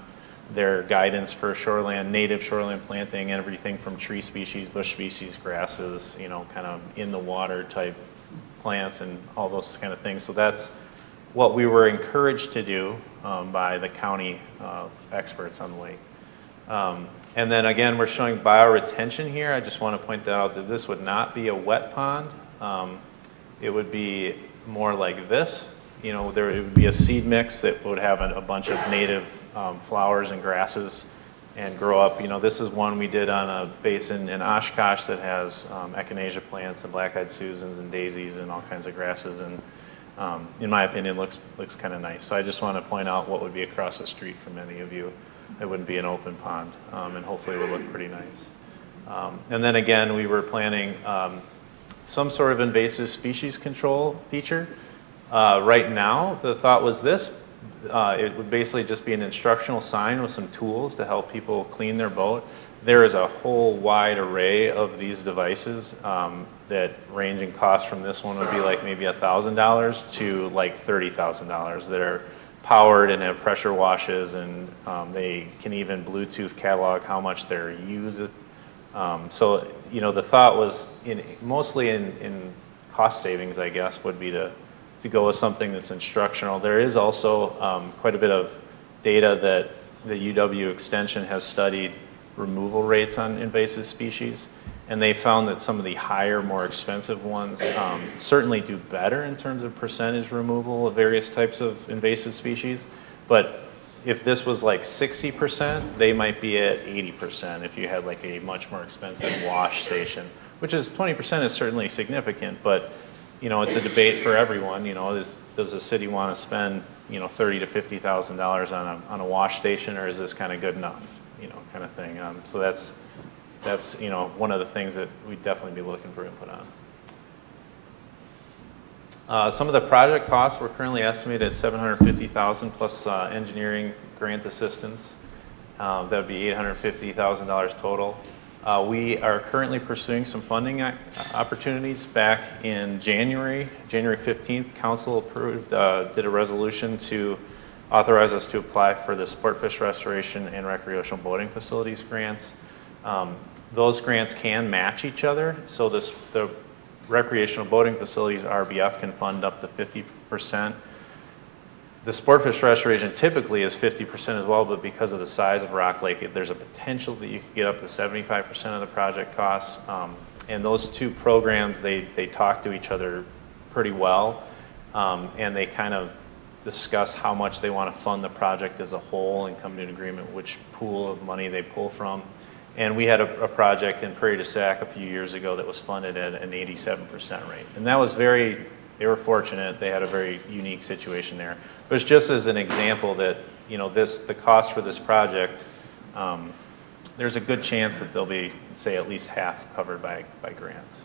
their guidance for shoreland, native shoreland planting, everything from tree species, bush species, grasses, you know, kind of in the water type plants and all those kind of things. So that's what we were encouraged to do by the county experts on the lake. And then again, we're showing bioretention here. I just want to point out that this would not be a wet pond. It would be more like this. You know, it would be a seed mix that would have a bunch of native flowers and grasses and grow up. You know, this is one we did on a basin in Oshkosh that has echinacea plants and black-eyed Susans and daisies and all kinds of grasses. And in my opinion, looks kind of nice. So I just want to point out what would be across the street from many of you. It wouldn't be an open pond, and hopefully it would look pretty nice. And then again, we were planning some sort of invasive species control feature. Right now, the thought was this. It would basically just be an instructional sign with some tools to help people clean their boat. There is a whole wide array of these devices that range in cost from this one would be like maybe $1,000 to like $30,000 that are powered and have pressure washes, and they can even Bluetooth catalog how much they're used. So, you know, the thought was mostly in cost savings, I guess, would be to go with something that's instructional. There is also quite a bit of data that the UW Extension has studied removal rates on invasive species, and they found that some of the higher, more expensive ones certainly do better in terms of percentage removal of various types of invasive species. But if this was like 60%, they might be at 80% if you had like a much more expensive wash station, which is 20% is certainly significant, but you know, it's a debate for everyone. You know, does the city want to spend, you know, $30,000 to $50,000 on a wash station, or is this kind of good enough, you know, kind of thing. So that's you know, one of the things that we'd definitely be looking for input on. Some of the project costs were currently estimated at $750,000 plus engineering grant assistance. That would be $850,000 total. We are currently pursuing some funding opportunities. Back in January 15th, Council approved, did a resolution to authorize us to apply for the Sport Fish Restoration and Recreational Boating Facilities grants. Those grants can match each other, so the recreational boating facilities, RBF, can fund up to 50%. The sport fish restoration typically is 50% as well, but because of the size of Rock Lake, there's a potential that you could get up to 75% of the project costs. And those two programs, they talk to each other pretty well, and they kind of discuss how much they want to fund the project as a whole and come to an agreement which pool of money they pull from. And we had a project in Prairie du Sac a few years ago that was funded at an 87% rate. And that was they were fortunate. They had a very unique situation there. But it's just as an example that, you know, the cost for this project, there's a good chance that they'll be, say, at least half covered by grants,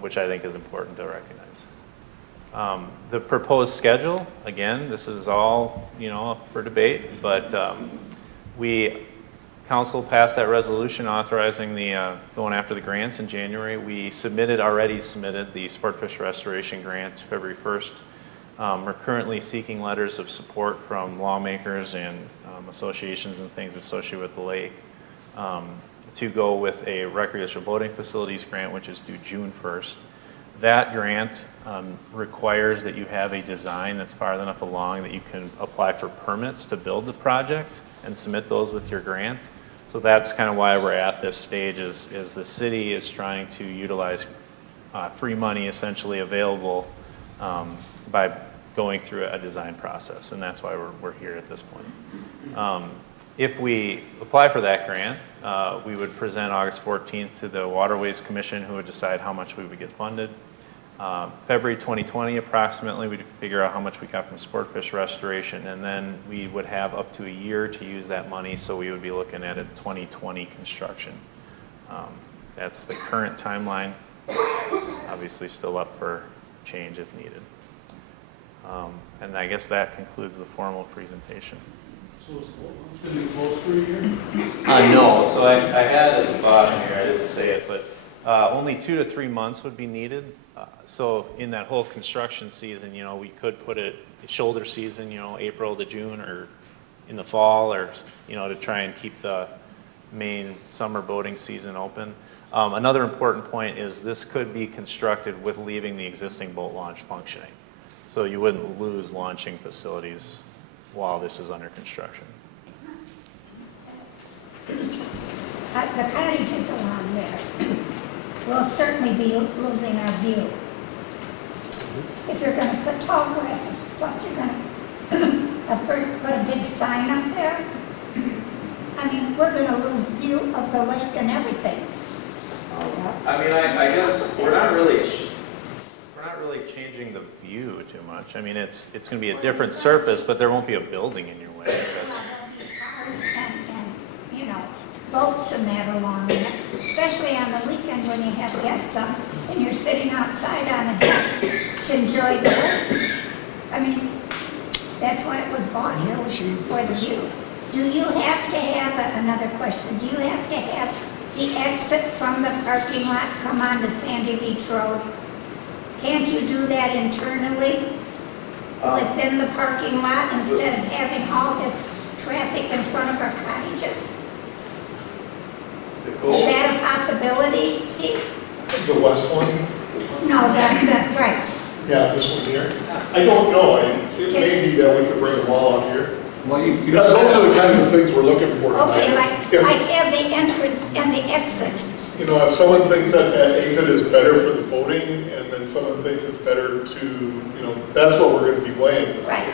which I think is important to recognize. The proposed schedule, again, this is all, you know, up for debate, but Council passed that resolution authorizing the going after the grants in January. We already submitted the Sport Fish Restoration Grant February 1st. We're currently seeking letters of support from lawmakers and associations and things associated with the lake to go with a recreational boating facilities grant, which is due June 1st. That grant requires that you have a design that's far enough along that you can apply for permits to build the project and submit those with your grant. So that's kind of why we're at this stage, is the city is trying to utilize free money essentially available by going through a design process, and that's why we're here at this point. If we apply for that grant, we would present August 14th to the Waterways Commission, who would decide how much we would get funded. February 2020, approximately, we'd figure out how much we got from sport fish restoration, and then we would have up to a year to use that money, so we would be looking at a 2020 construction. That's the current timeline. Obviously still up for change if needed. And I guess that concludes the formal presentation. So it's going to be closed for a year? No, so I had at the bottom here, I didn't say it, but Only 2 to 3 months would be needed. So in that whole construction season, you know, we could put it shoulder season, you know, April to June, or in the fall, or, you know, to try and keep the main summer boating season open. Another important point is this could be constructed with leaving the existing boat launch functioning. So you wouldn't lose launching facilities while this is under construction. The cottages along there will certainly be losing our view. If you're going to put tall grasses, plus you're going to put a big sign up there, I mean, we're going to lose view of the lake and everything. I mean, I guess we're not really changing the view too much. I mean, it's going to be a different surface, but there won't be a building in your way. Cars and, you know, boats and that along it, especially on the weekend when you have guests up and you're sitting outside on a deck to enjoy the lake. I mean, that's why it was bought here, was for the view. Do you have to have, another question, do you have to have the exit from the parking lot come onto Sandy Beach Road? Can't you do that internally within the parking lot instead of having all this traffic in front of our cottages? Is that a possibility, Steve? The west one? No, right. Yeah, this one here. I don't know. It may be that we could bring them all out here. Well, those are the kinds of things we're looking for tonight. Okay, like have the entrance and the exit. You know, if someone thinks that that exit is better for the boating, and then someone thinks it's better to, you know, that's what we're going to be weighing. Right.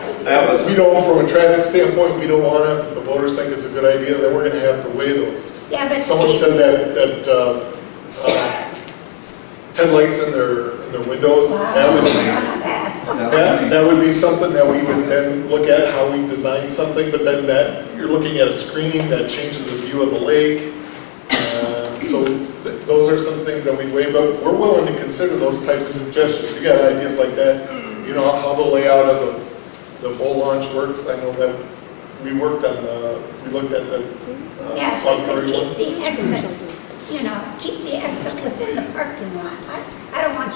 We don't, from a traffic standpoint, we don't want it. The voters think it's a good idea. Then we're going to have to weigh those. Yeah, but someone Steve, said that headlights in their windows. That would be something that we would then look at how we design something. But then that you're looking at a screening that changes the view of the lake. So those are some things that we weigh. But we're willing to consider those types of suggestions. If you got ideas like that, you know how the layout of the boat launch works. I know that we worked on we looked at the yes, we could keep the exit. You know, keep the exit within the parking lot. I don't want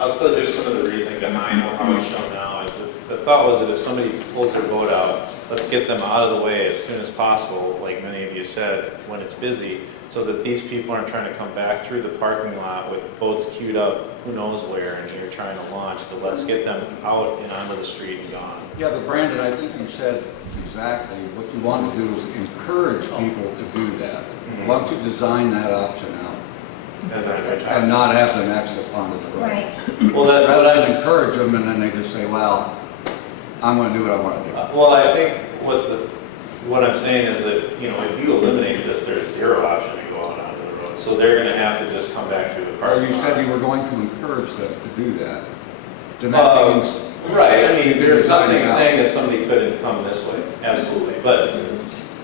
I'll tell you just some of the reasoning behind how we show now is that the thought was that if somebody pulls their boat out, let's get them out of the way as soon as possible, like many of you said, when it's busy, so that these people aren't trying to come back through the parking lot with boats queued up who knows where, and you're trying to launch. But let's get them out and onto the street and gone. Yeah, but Brandon, I think you said exactly what you want to do is encourage people to do that. Why don't you design that option out? And not have them exit onto the road. Right. Well, rather than encourage them and then they just say, well, I'm going to do what I want to do. Well, I think what I'm saying is that, you know, if you eliminate this, there's zero option to go out onto the road. So they're going to have to just come back through the parking lot. You said you were going to encourage them to do that. Right. I mean, there's nothing saying that somebody couldn't come this way. Absolutely. But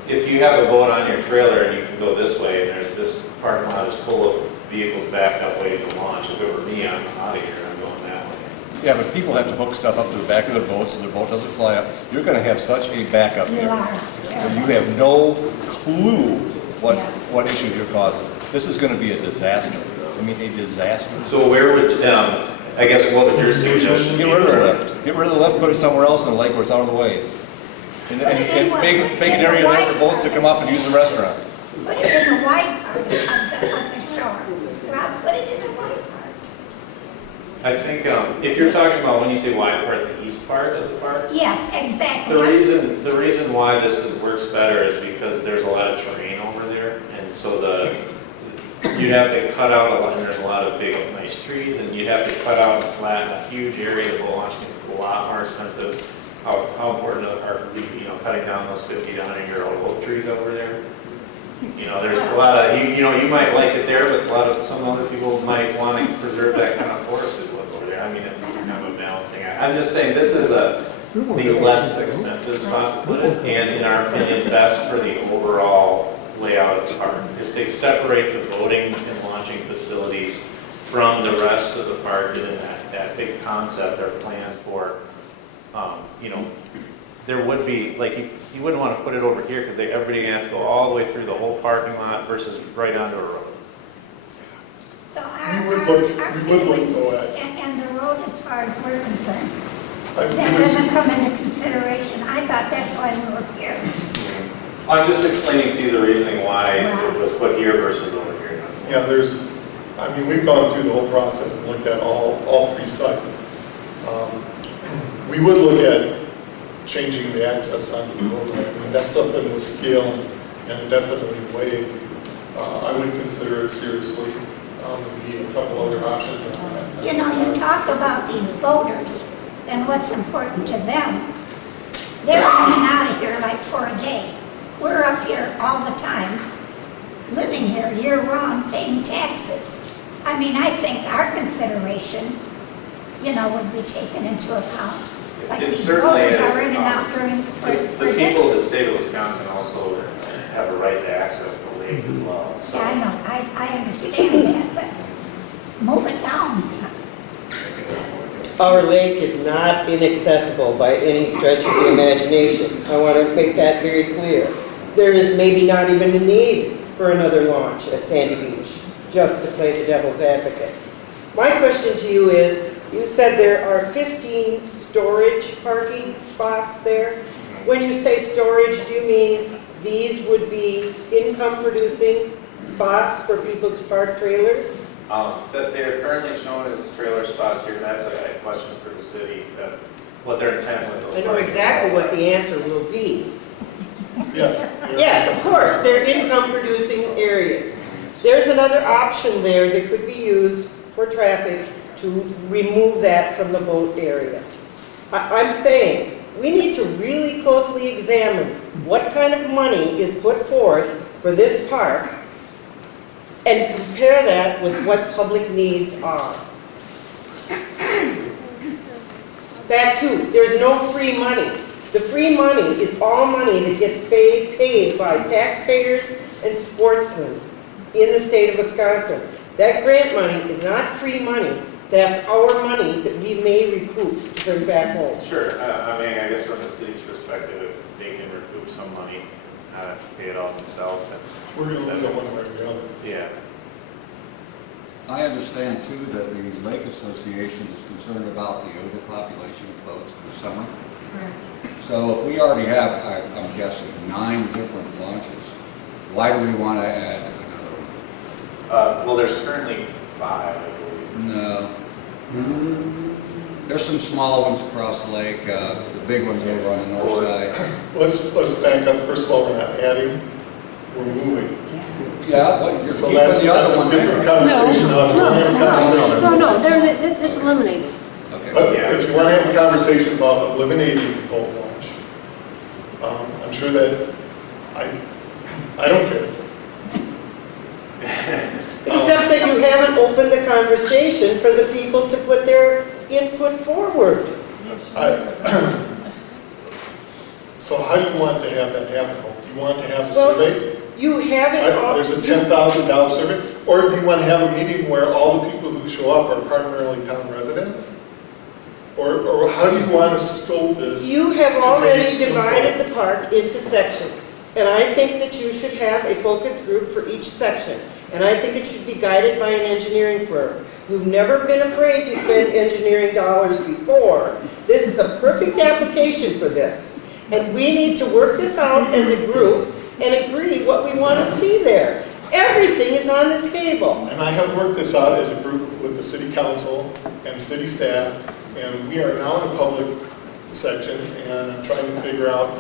if you have a boat on your trailer and you can go this way, and there's this parking lot is full of vehicles backed up waiting to launch, if it were me, I'm out of here. I'm going that way. Yeah, but people have to hook stuff up to the back of their boat so their boat doesn't fly up. You're going to have such a backup here. You have no clue what issues you're causing. This is going to be a disaster. I mean, a disaster. So where would, I guess, what would your suggestion be? Get rid of the lift. Get rid of the lift, put it somewhere else in the lake where it's out of the way. And make an area there for boats to come up and use the restaurant. Put it in the wide part of the shore. Rob, put it in the wide part. I think if you're talking about when you say wide part, the east part of the park. Yes, exactly. The reason why this works better is because there's a lot of terrain over there, and so you'd have to cut out a lot. And there's a lot of big, nice trees, and you'd have to cut out and flatten a huge area. The boat launch is a lot more expensive. How important to the park would be, you know, cutting down those 50 to 100-year-old oak trees over there. You know, there's a lot of, you know, you might like it there, but some other people might want to preserve that kind of forested look over there. I mean, it's kind of a balancing act. I'm just saying this is the less expensive spot to put it, and in our opinion, best for the overall layout of the park, is they separate the boating and launching facilities from the rest of the park in that big concept or plan for, you know, there would be, like, you wouldn't want to put it over here because everybody would have to go all the way through the whole parking lot versus right onto a road. So We would look though at, and the road, as far as we're concerned, I that would doesn't come into consideration. I thought that's why we were here. I'm just explaining to you the reasoning why it was put here versus over here. Yeah, we've gone through the whole process and looked at all three sites. We would look at changing the access onto the roadway. I mean, that's something with scale and definitely weight. I would consider it seriously. There'd be a couple other options on that. You know, you talk about these boaters and what's important to them. They're in and out of here like for a day. We're up here all the time, living here year-round, paying taxes. I mean, I think our consideration, would be taken into account. Like It these certainly boaters is. are in and out during, for The a day. people of the state of Wisconsin also have a right to access the lake as well. So. Yeah, I know, I understand that, but move it down. Our lake is not inaccessible by any stretch of the imagination. I want to make that very clear. There is maybe not even a need for another launch at Sandy Beach, just to play the devil's advocate. My question to you is, you said there are 15 storage parking spots there. When you say storage, do you mean these would be income-producing spots for people to park trailers? That they're currently shown as trailer spots here. That's a question for the city, what their intent with those. I know exactly what the answer will be. Yes. Yes, of course, they're income-producing areas. There's another option there that could be used for traffic to remove that from the boat area. I'm saying we need to really closely examine what kind of money is put forth for this park and compare that with what public needs are. Back to, there's no free money. The free money is all money that gets paid by taxpayers and sportsmen in the state of Wisconsin. That grant money is not free money. That's our money that we may recoup to bring back home. Sure. I guess from the city's perspective, if they can recoup some money, pay it off themselves, We're going to lose it one way or the other. Yeah. I understand too that the Lake Association is concerned about the overpopulation of boats in the summer. Correct. So if we already have, I'm guessing, 9 different launches, why do we want to add another one? Well, there's currently 5, I believe. No. There's some small ones across the lake, the big ones over on the north side. Let's back up. First of all, we're not adding, we're moving. Yeah, but you're So keeping that's the other a one different there. conversation. No, it's eliminated. Okay. But if you want to have a conversation about eliminating the boat launch, I'm sure that I don't care. Except that you haven't opened the conversation for the people to put their input forward. So how do you want to have that happen? Do you want to have a survey? You have it all. There's a $10,000 survey? Or do you want to have a meeting where all the people who show up are primarily town residents? Or how do you want to scope this? You have to already take divided input? the park into sections. And I think that you should have a focus group for each section. And I think it should be guided by an engineering firm. You've never been afraid to spend engineering dollars before. This is a perfect application for this. And we need to work this out as a group and agree what we want to see there. Everything is on the table. And I have worked this out as a group with the city council and city staff, and we are now in a public section, and I'm trying to figure out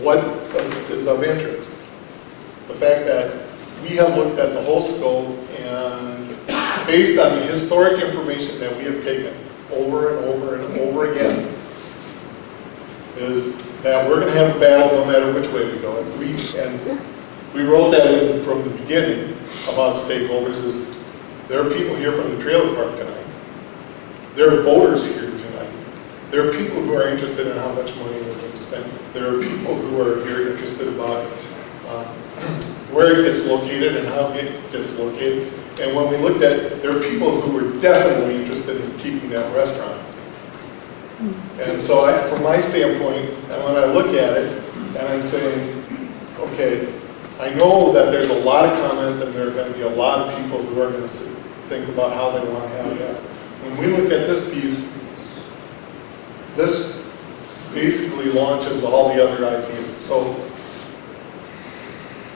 what is of interest. The fact that we have looked at the whole scope, and based on the historic information that we have taken over and over and over again, is that we're going to have a battle no matter which way we go. And we wrote that in from the beginning about stakeholders, is there are people here from the trailer park tonight. There are boaters here tonight. There are people who are interested in how much money we're going to spend. There are people who are here interested about where it gets located and how it gets located. And when we looked at, there are people who were definitely interested in keeping that restaurant. And so from my standpoint, and when I look at it, and I'm saying, okay, I know that there's a lot of comment and there are going to be a lot of people who are going to think about how they want to have that. When we look at this piece, this basically launches all the other ideas. So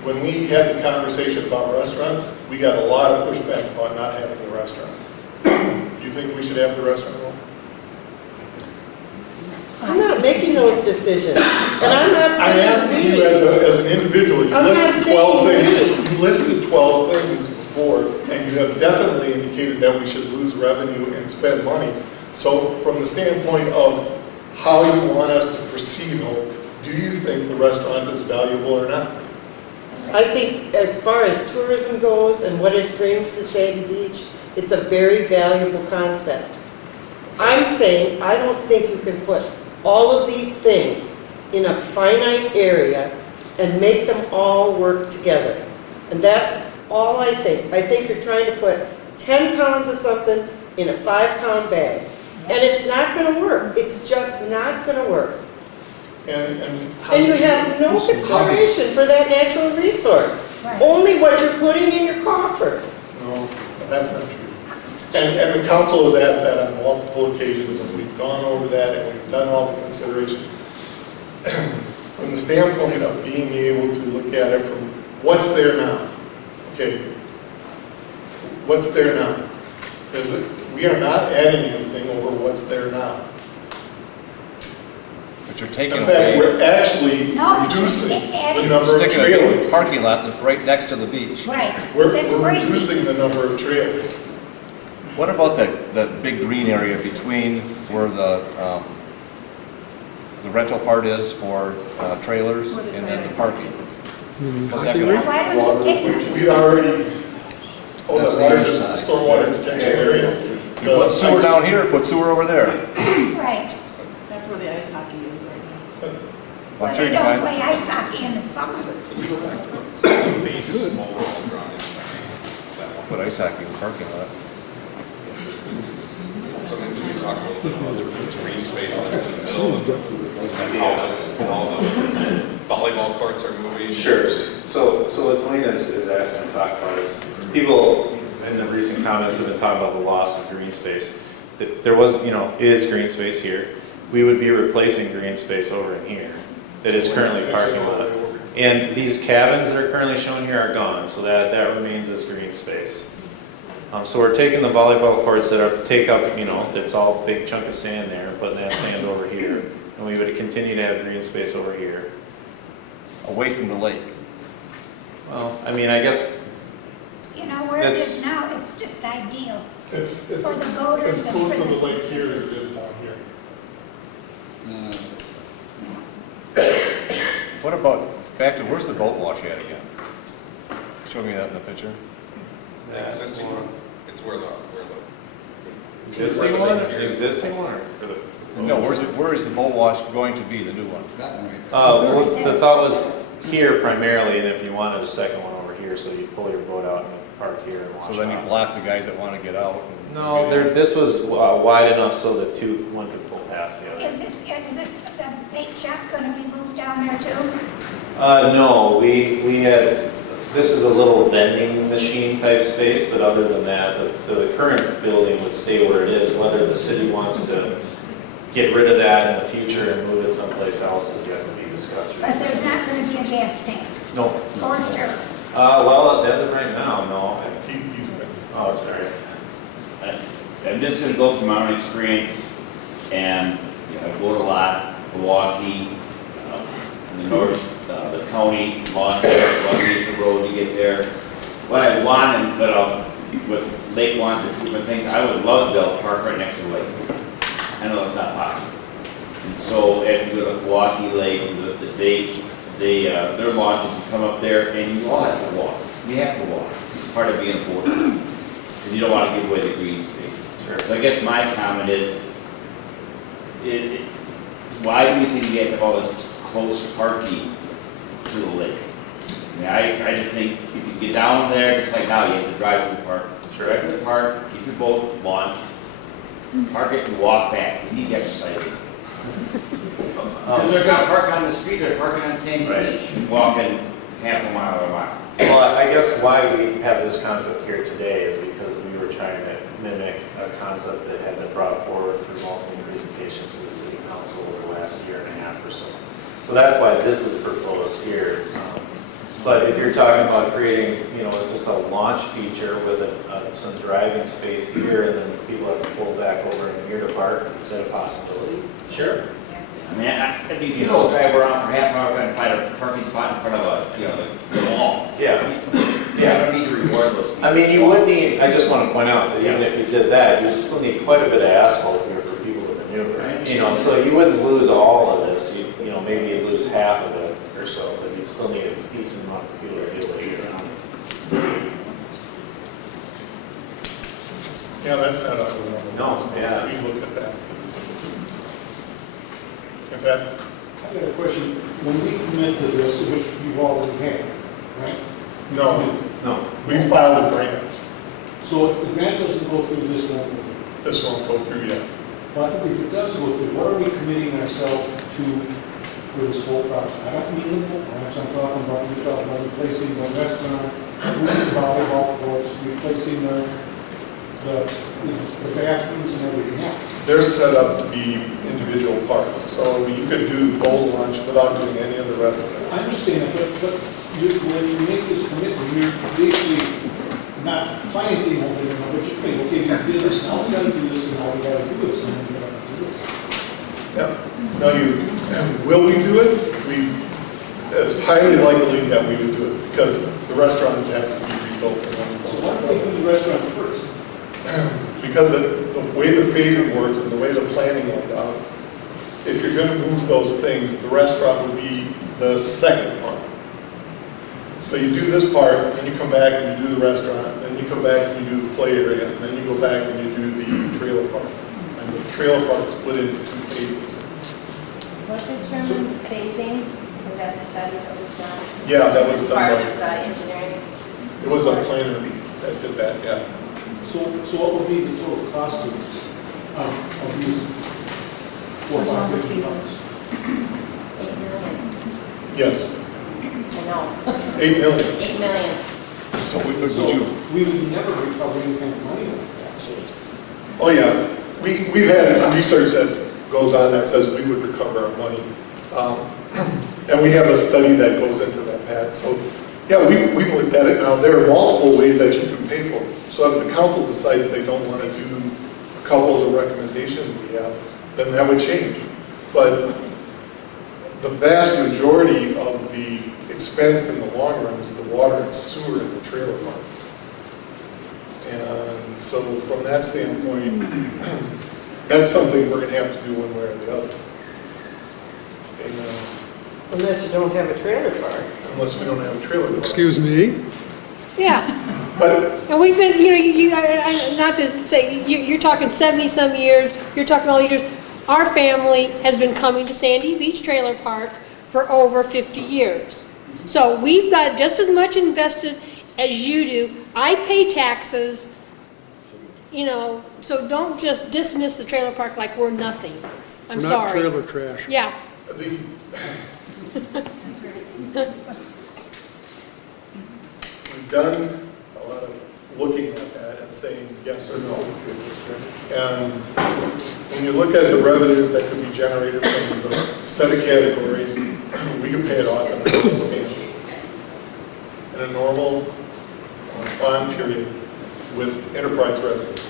when we had the conversation about restaurants, we got a lot of pushback about not having the restaurant. Do you think we should have the restaurant? I'm not making those decisions, and I'm not I'm saying asking you we. as an individual. You I'm not listed 12 saying things. You listed 12 things before, and you have definitely indicated that we should lose revenue and spend money. So from the standpoint of how you want us to proceed, do you think the restaurant is valuable or not? I think as far as tourism goes and what it brings to Sandy Beach, it's a very valuable concept. I'm saying I don't think you can put all of these things in a finite area and make them all work together. And that's all I think. I think you're trying to put 10 pounds of something in a 5-pound bag. And it's not going to work. It's just not going to work. And you have no consideration for that natural resource. Only what you're putting in your coffer. No, that's not true. And the council has asked that on multiple occasions, and we've gone over that, and we've done all for consideration. From the standpoint of being able to look at it from what's there now, okay, what's there now? Is that we are not adding anything over what's there now. But you're taking In away. fact, we're actually reducing the number of trailers. A parking lot that's right next to the beach. Right. We're reducing the number of trailers. What about that big green area between where the rental part is for trailers and then the parking? What's that gonna Why don't you take it? We already, the stormwater detention area. You put sewer down here, put sewer over there. Right. That's where the ice hockey is right now. I'm sure They you can don't find. play ice hockey in the summer. Put ice hockey in the parking lot. Something we talk about the green space that's in the middle of all the volleyball courts are moving. Sure. So what Dwayne is asking to talk about is, people in the recent comments have been talking about the loss of green space. There was, is green space here. We would be replacing green space over in here that is currently parking lot. And these cabins that are currently shown here are gone, so that remains as green space. So we're taking the volleyball courts that take up, that's all big chunk of sand there, putting that sand over here. And we would continue to have green space over here. Away from the lake. Well, I mean, I guess. Where it is now, it's just ideal. It's for the boaters as and close for to the the lake here as it is down here. What about, back to, where's the boat wash at again? Show me that in the picture. The existing one, it's where the Existing one? Existing one? Or the, no, where is the boat wash going to be, the new one? well, the thought was here primarily, and if you wanted a second one over here, so you pull your boat out and park here and wash. So then you block the guys that want to get out. No, this was wide enough so that one could pull past the other. Is this the bait shop going to be moved down there too? No, we had, this is a little vending machine type space, but other than that, the current building would stay where it is. Whether the city wants to get rid of that in the future and move it someplace else is yet to be discussed. But there's not going to be a gas tank? No. For sure? Well, it doesn't right now, no. I'm sorry. I'm just going to go from my own experience, and I go to a lot, Milwaukee, in the north, the county, Milwaukee, the road to get there. What I want, but with Lake wants to different things, I would love to build a park right next to the lake. I know it's not possible. And so if you go to Milwaukee Lake, their launches, you come up there and you all have to walk. You have to walk. This is part of being a boarder. Because you don't want to give away the green space. Sure. So I guess my comment is, why do we think we have to have all this close parking to the lake? I mean, I just think if you get down there, just like now, you have to drive to the park. Drive to the park, get your boat launched, park it and walk back. You need to exercise. Because they're going to park on the street, they're parking on Sandy Beach, walking half a mile or a mile. Well, I guess why we have this concept here today is because we were trying to mimic a concept that had been brought forward through multiple presentations to the city council over the last year and a half or so. So that's why this is proposed here. But if you're talking about creating, you know, just a launch feature with some driving space here, and then people have to pull back over in here to park, is that a possibility? Sure. I mean, I'd be, drive around for half an hour trying to find a parking spot in front of the wall. Yeah. Yeah, I don't need to reward those people. I mean, you would need, I just want to point out that even if you did that, you'd still need quite a bit of asphalt here for people to maneuver. You know, so you wouldn't lose all of this. You know, maybe you'd lose half of it or so, but you'd still need a decent amount of people to be able to get around. Yeah, that's not our normal. No, yeah. We look at that. In fact, I got a question. When we commit to this, which you've already had, right? no, No. we filed a grant. So if the grant doesn't go through, this won't go through. This won't go through yet. But if it does go through, what are we committing ourselves to for this whole project? I don't mean the whole project. I'm talking about, you're talking about replacing the restaurant, moving volleyball courts, replacing the bathrooms and everything else. They're set up to be individual parks, so you could do the boat launch without doing any of the rest of it. I understand that, but when you make this commitment, you're basically not financing all of it, but you think, okay, you did this, now we gotta do this, and now we gotta do this, and then we gotta do this. Yeah. No, will we do it? It's highly likely that we would do it, because the restaurant has to be rebuilt in So why don't we do the restaurant first? Because the way the phasing works and the way the planning laid out, if you're going to move those things, the restaurant would be the second part. So you do this part, and you come back and you do the restaurant, then you come back and you do the play area, and then you go back and you do the trailer park. And the trailer park is split into 2 phases. What determined phasing? Was that the study that was done? Yeah, that was done Part by, of the engineering? it was a planner that did that, yeah. So what would be the total cost of this, of these 4 or 5 different parts? 8 million. Yes, I know. 8 million. 8 million. So would So you, we would never recover any kind of money like that. Oh, yeah. We've had research that goes on that says we would recover our money. And we have a study that goes into that, Pat. So, yeah, we've looked at it now. There are multiple ways that you can pay for it. So if the council decides they don't want to do a couple of the recommendations we have, then that would change. But the vast majority of the expense in the long run is the water and sewer in the trailer park. And so from that standpoint, that's something we're going to have to do one way or the other. And, Unless you don't have a trailer park. unless we don't have a trailer park. Excuse me? Yeah. But And we've been, not to say, you're talking 70-some years, you're talking all these years. Our family has been coming to Sandy Beach Trailer Park for over 50 years. So we've got just as much invested as you do. I pay taxes, so don't just dismiss the trailer park like we're nothing. I'm sorry. Not trailer trash. Yeah. we've done a lot of looking at that and saying yes or no. And when you look at the revenues that could be generated from the set of categories, we can pay it off in a normal stage. In a normal bond period with enterprise revenues.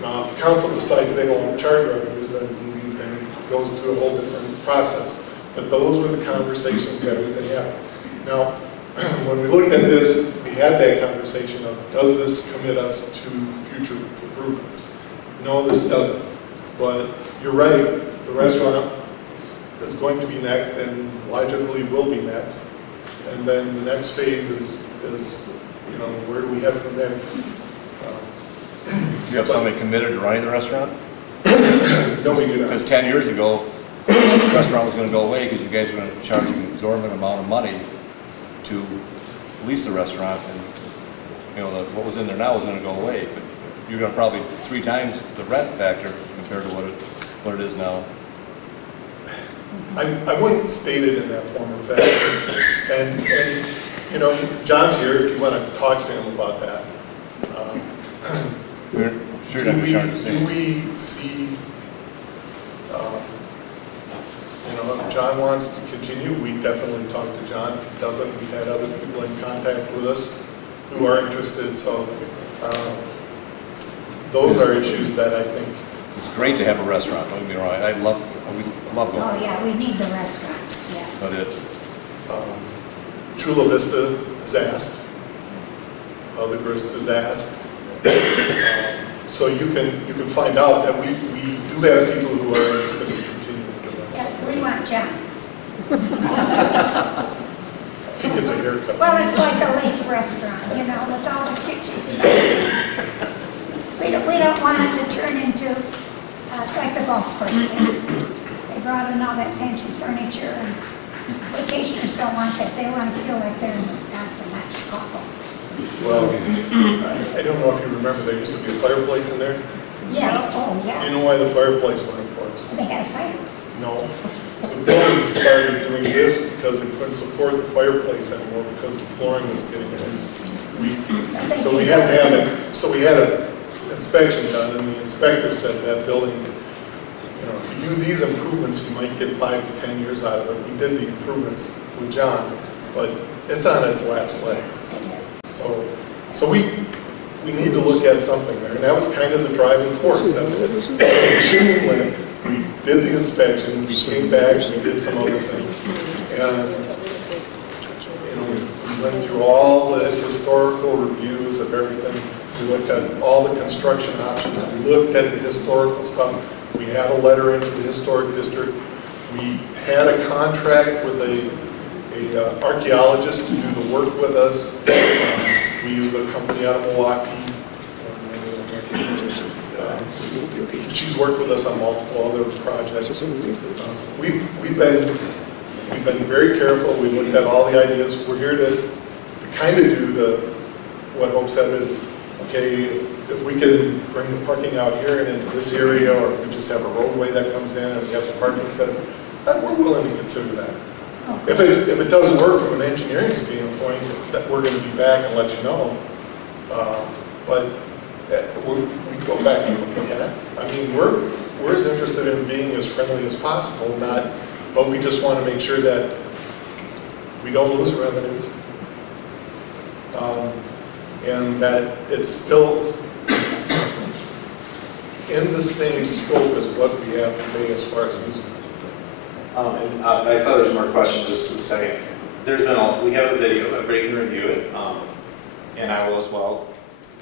Now, if the council decides they don't want to charge revenues, then it goes through a whole different process. But those were the conversations that we've been having. Now, when we looked at this, we had that conversation of, does this commit us to future improvements? No, this doesn't. But you're right, the restaurant is going to be next and logically will be next. And then the next phase is where do we head from there? do you have somebody committed to running the restaurant? No, we do not. Because 10 years ago, the restaurant was going to go away because you guys were going to charge an exorbitant amount of money to lease the restaurant, and what was in there now was going to go away. But you're going to probably 3 times the rent factor compared to what it is now. I wouldn't state it in that form or fashion. And John's here if you want to talk to him about that. We're sure not charged the same. Do we see, if John wants to continue, we definitely talk to John. If he doesn't, we've had other people in contact with us who are interested, so those are issues that I think. It's great to have a restaurant, don't get me wrong, we love going. Oh, yeah, we need the restaurant, yeah. But Chula Vista is asked. The Grist is asked. So you can find out that we do have people who are interested in continuing to do that. Yeah, we want John. I think it's a haircut. Well, it's like a lake restaurant, with all the kitchen stuff. We don't want it to turn into like the golf course thing. They brought in all that fancy furniture, and vacationers don't want that. They want to feel like they're in Wisconsin, not Chicago. Well, I don't know if you remember, there used to be a fireplace in there. Yes, oh, yeah. You know why the fireplace went, of course? They had silence. No. The building started doing this because it couldn't support the fireplace anymore because the flooring was getting loose. So we had an inspection done, and the inspector said that building, if you do these improvements, you might get 5 to 10 years out of it. We did the improvements with John, but it's on its last legs. So we need to look at something there, and that was kind of the driving force. The chimney went, we did the inspection, we came back, we did some other things, and we went through all the historical reviews of everything. We looked at all the construction options. We looked at the historical stuff. We had a letter into the historic district. We had a contract with a archaeologist to do the work with us. We use a company out of Milwaukee. She's worked with us on multiple other projects. We've been very careful. We looked at all the ideas. We're here to kind of do what Hope said is, okay, if we can bring the parking out here and into this area, or if we just have a roadway that comes in and we have the parking set, we're willing to consider that. If it doesn't work from an engineering standpoint, that we're going to be back and let you know. But we go back and look at that. I mean, we're as interested in being as friendly as possible, but we just want to make sure that we don't lose revenues. And that it's still in the same scope as what we have today as far as using it. I saw there's more questions. Just to say, we have a video. Everybody can review it, and I will as well.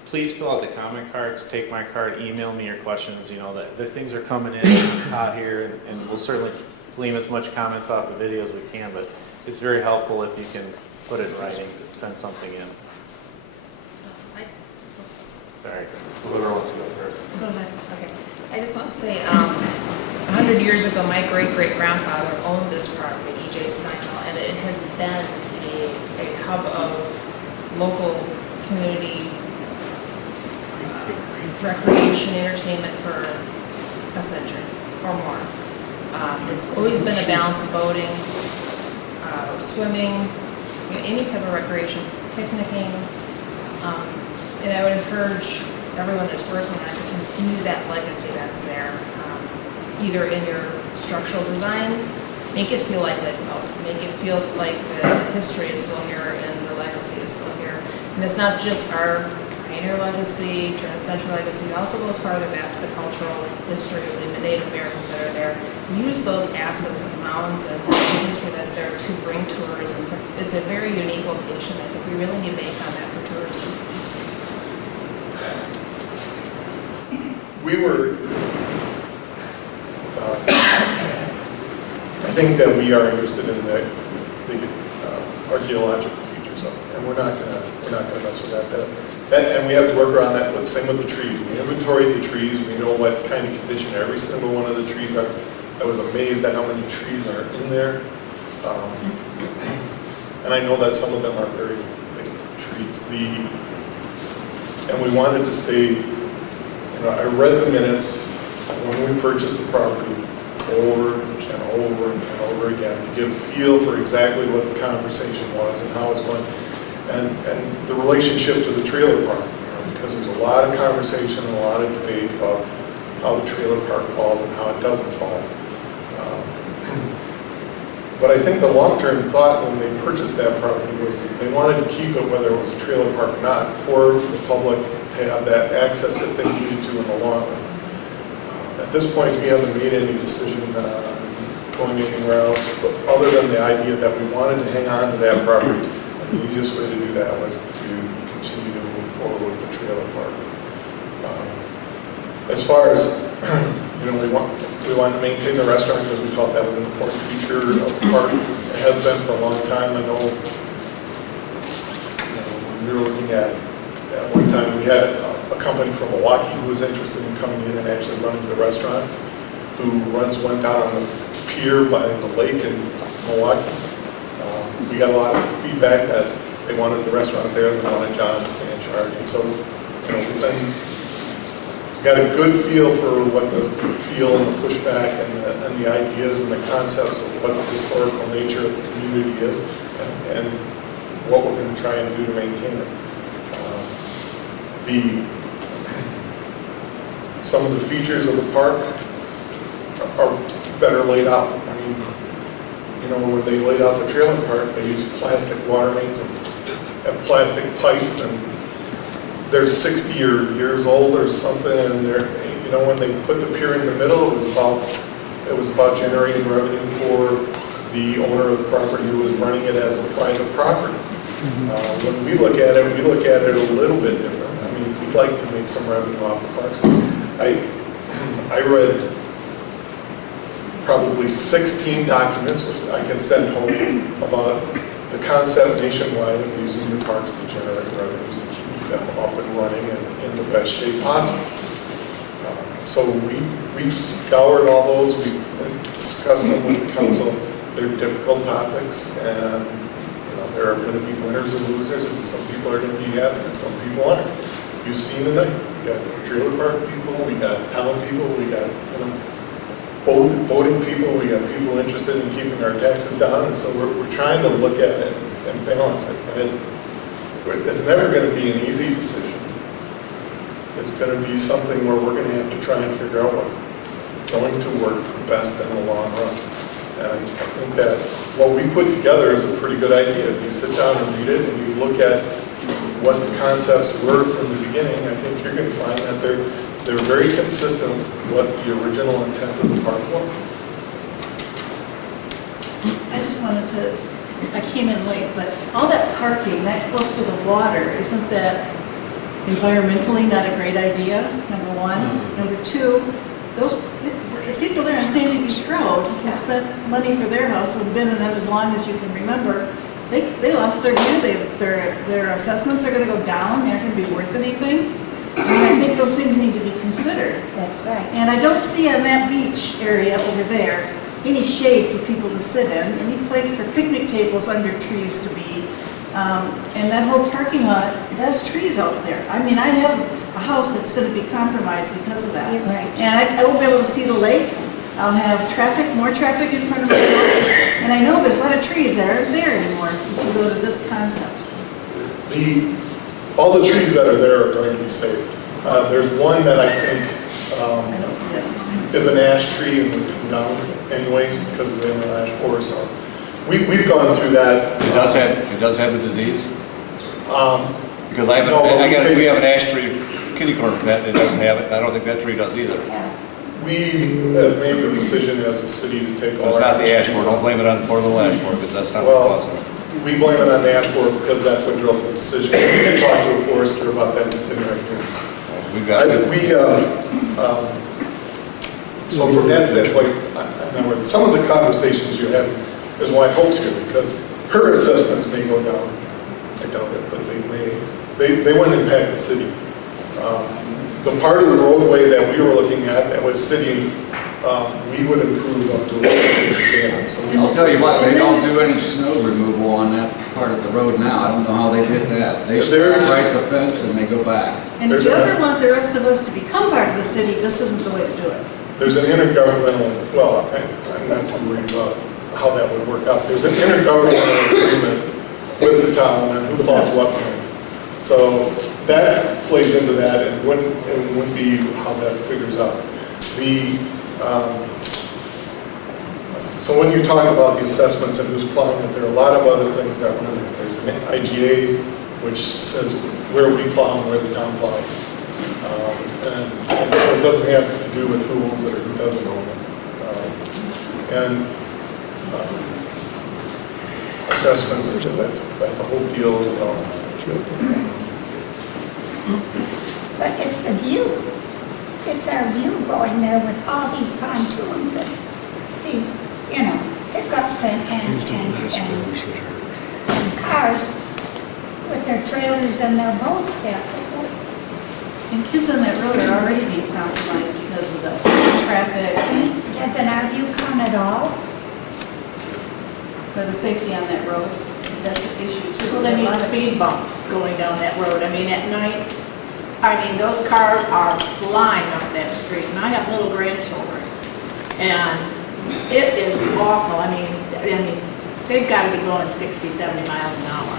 Please fill out the comment cards. Take my card. Email me your questions. The things are coming in hot here, and we'll certainly glean as much comments off the video as we can. But it's very helpful if you can put it in writing, send something in. Sorry, whoever wants to go first. Go ahead. Okay. I just want to say, 100 years ago, my great-great-grandfather owned this property, E.J. Steinwell, and it has been a hub of local community recreation, entertainment for a century or more. It's always been a balance of boating, swimming, any type of recreation, picnicking. And I would encourage everyone that's working on it to continue that legacy that's there, either in your structural designs, make it feel like Lake Nelson, make it feel like the history is still here and the legacy is still here. And it's not just our pioneer legacy, turn century legacy, it also goes farther back to the cultural history of the Native Americans that are there. Use those assets of mounds and the history that's there to bring tourism. It's a very unique location. I think we really need to bank on that for tourism. We were, I think that we are interested in the archaeological features of it, and we're not gonna mess with that. And we have to work around that. But same with the trees. We inventoried the trees. We know what kind of condition every single one of the trees are. I was amazed at how many trees are in there, and I know that some of them are very big trees. And we wanted to stay. I read the minutes when we purchased the property over and over and over again to get a feel for exactly what the conversation was and how it's going, and the relationship to the trailer park. because there's a lot of conversation and a lot of debate about how the trailer park falls and how it doesn't fall. But I think the long-term thought when they purchased that property was they wanted to keep it, whether it was a trailer park or not, for the public to have that access if they needed to in the long run. At this point, we haven't made any decision going anywhere else, but other than the idea that we wanted to hang on to that property, and the easiest way to do that was to continue to move forward with the trailer park. As far as, we want to maintain the restaurant because we felt that was an important feature of the park. It has been for a long time. I know, when we were looking at one time we had a company from Milwaukee who was interested in coming in and actually running the restaurant, who runs one down on the pier by the lake in Milwaukee. We got a lot of feedback that they wanted the restaurant there, they wanted John to stay in charge. And so, we've got a good feel for what the feel and the pushback and the ideas and the concepts of what the historical nature of the community is and what we're going to try and do to maintain it. Some of the features of the park are better laid out. I mean, when they laid out the trailer park, they used plastic water mains and plastic pipes, and they're 60 years old or something, and they're, when they put the pier in the middle, it was about generating revenue for the owner of the property who was running it as a private property. When we look at it a little bit different. I mean, we'd like to make some revenue off the parks. I read probably 16 documents I can send home about the concept nationwide of using the parks to generate revenues, to keep them up and running and in the best shape possible. So we've scoured all those, we've discussed them with the council. They're difficult topics, and there are going to be winners and losers, and some people are going to be happy and some people aren't. You've seen tonight, we got trailer park people, we got town people, we got boating people, we got people interested in keeping our taxes down, and so we're trying to look at it and balance it. And it's never going to be an easy decision. It's going to be something where we're going to have to try and figure out what's going to work best in the long run. And I think that what we put together is a pretty good idea. If you sit down and read it and you look at what the concepts were from the beginning, I think you're going to find that they're very consistent with what the original intent of the park was. I just wanted to, I came in late, but all that parking that close to the water, isn't that environmentally not a great idea, number one? Number two, those people there on Sandy Beach Road who spent money for their house and been in them as long as you can remember, they lost their view. Their assessments are going to go down. They're going to be worth anything. And I think those things need to be considered. That's right. And I don't see on that beach area over there any shade for people to sit in, any place for picnic tables under trees to be. And that whole parking lot, there's trees out there. I mean, I have a house that's going to be compromised because of that. Right. And I won't be able to see the lake. I'll have more traffic in front of my house. And I know there's a lot of trees that aren't there anymore if you go to this concept. All the trees that are there are going to be saved. There's one that I think is an ash tree and would come down anyways because of the inland ash forest. So we've gone through that. It does have the disease? Because we have an ash tree kitty corner pet, it doesn't have it. I don't think that tree does either. We have made the decision as a city to take all It's our not the ash board. Don't blame it on the poor little ash board because that's not what caused it. We blame it on the ash board because that's what drove the decision. We can talk to a forester about that decision right here. So from that standpoint, some of the conversations you have is why Hope's here, because her assessments may go down. I doubt it, but they wouldn't impact the city. The part of the roadway that we were looking at that was city, we would improve up to a city standard. So I'll tell you what, they don't do any snow removal on that part of the road now. I don't know how they did that. They strike the fence and they go back. And if you ever want the rest of us to become part of the city, this isn't the way to do it. There's an intergovernmental, well, I'm not too worried about how that would work out. There's an intergovernmental agreement with the town on who plows what. So that plays into that, and wouldn't be how that figures out. So when you talk about the assessments and who's plowing it, there are a lot of other things that run in. There's an IGA, which says where we plow and where the town plows. And it doesn't have to do with who owns it or who doesn't own it. Assessments, that's a whole deal. So. But it's the view. It's our view going there with all these pontoons and these, you know, pickups and cars with their trailers and their boats there. And kids on that road are already being compromised because of the traffic. Doesn't our view count at all? For the safety on that road, is that the issue too? Well, they need speed bumps going down that road. I mean, at night, I mean, those cars are flying up that street, and I have little grandchildren, and it is awful. I mean, they've got to be going 60, 70 miles an hour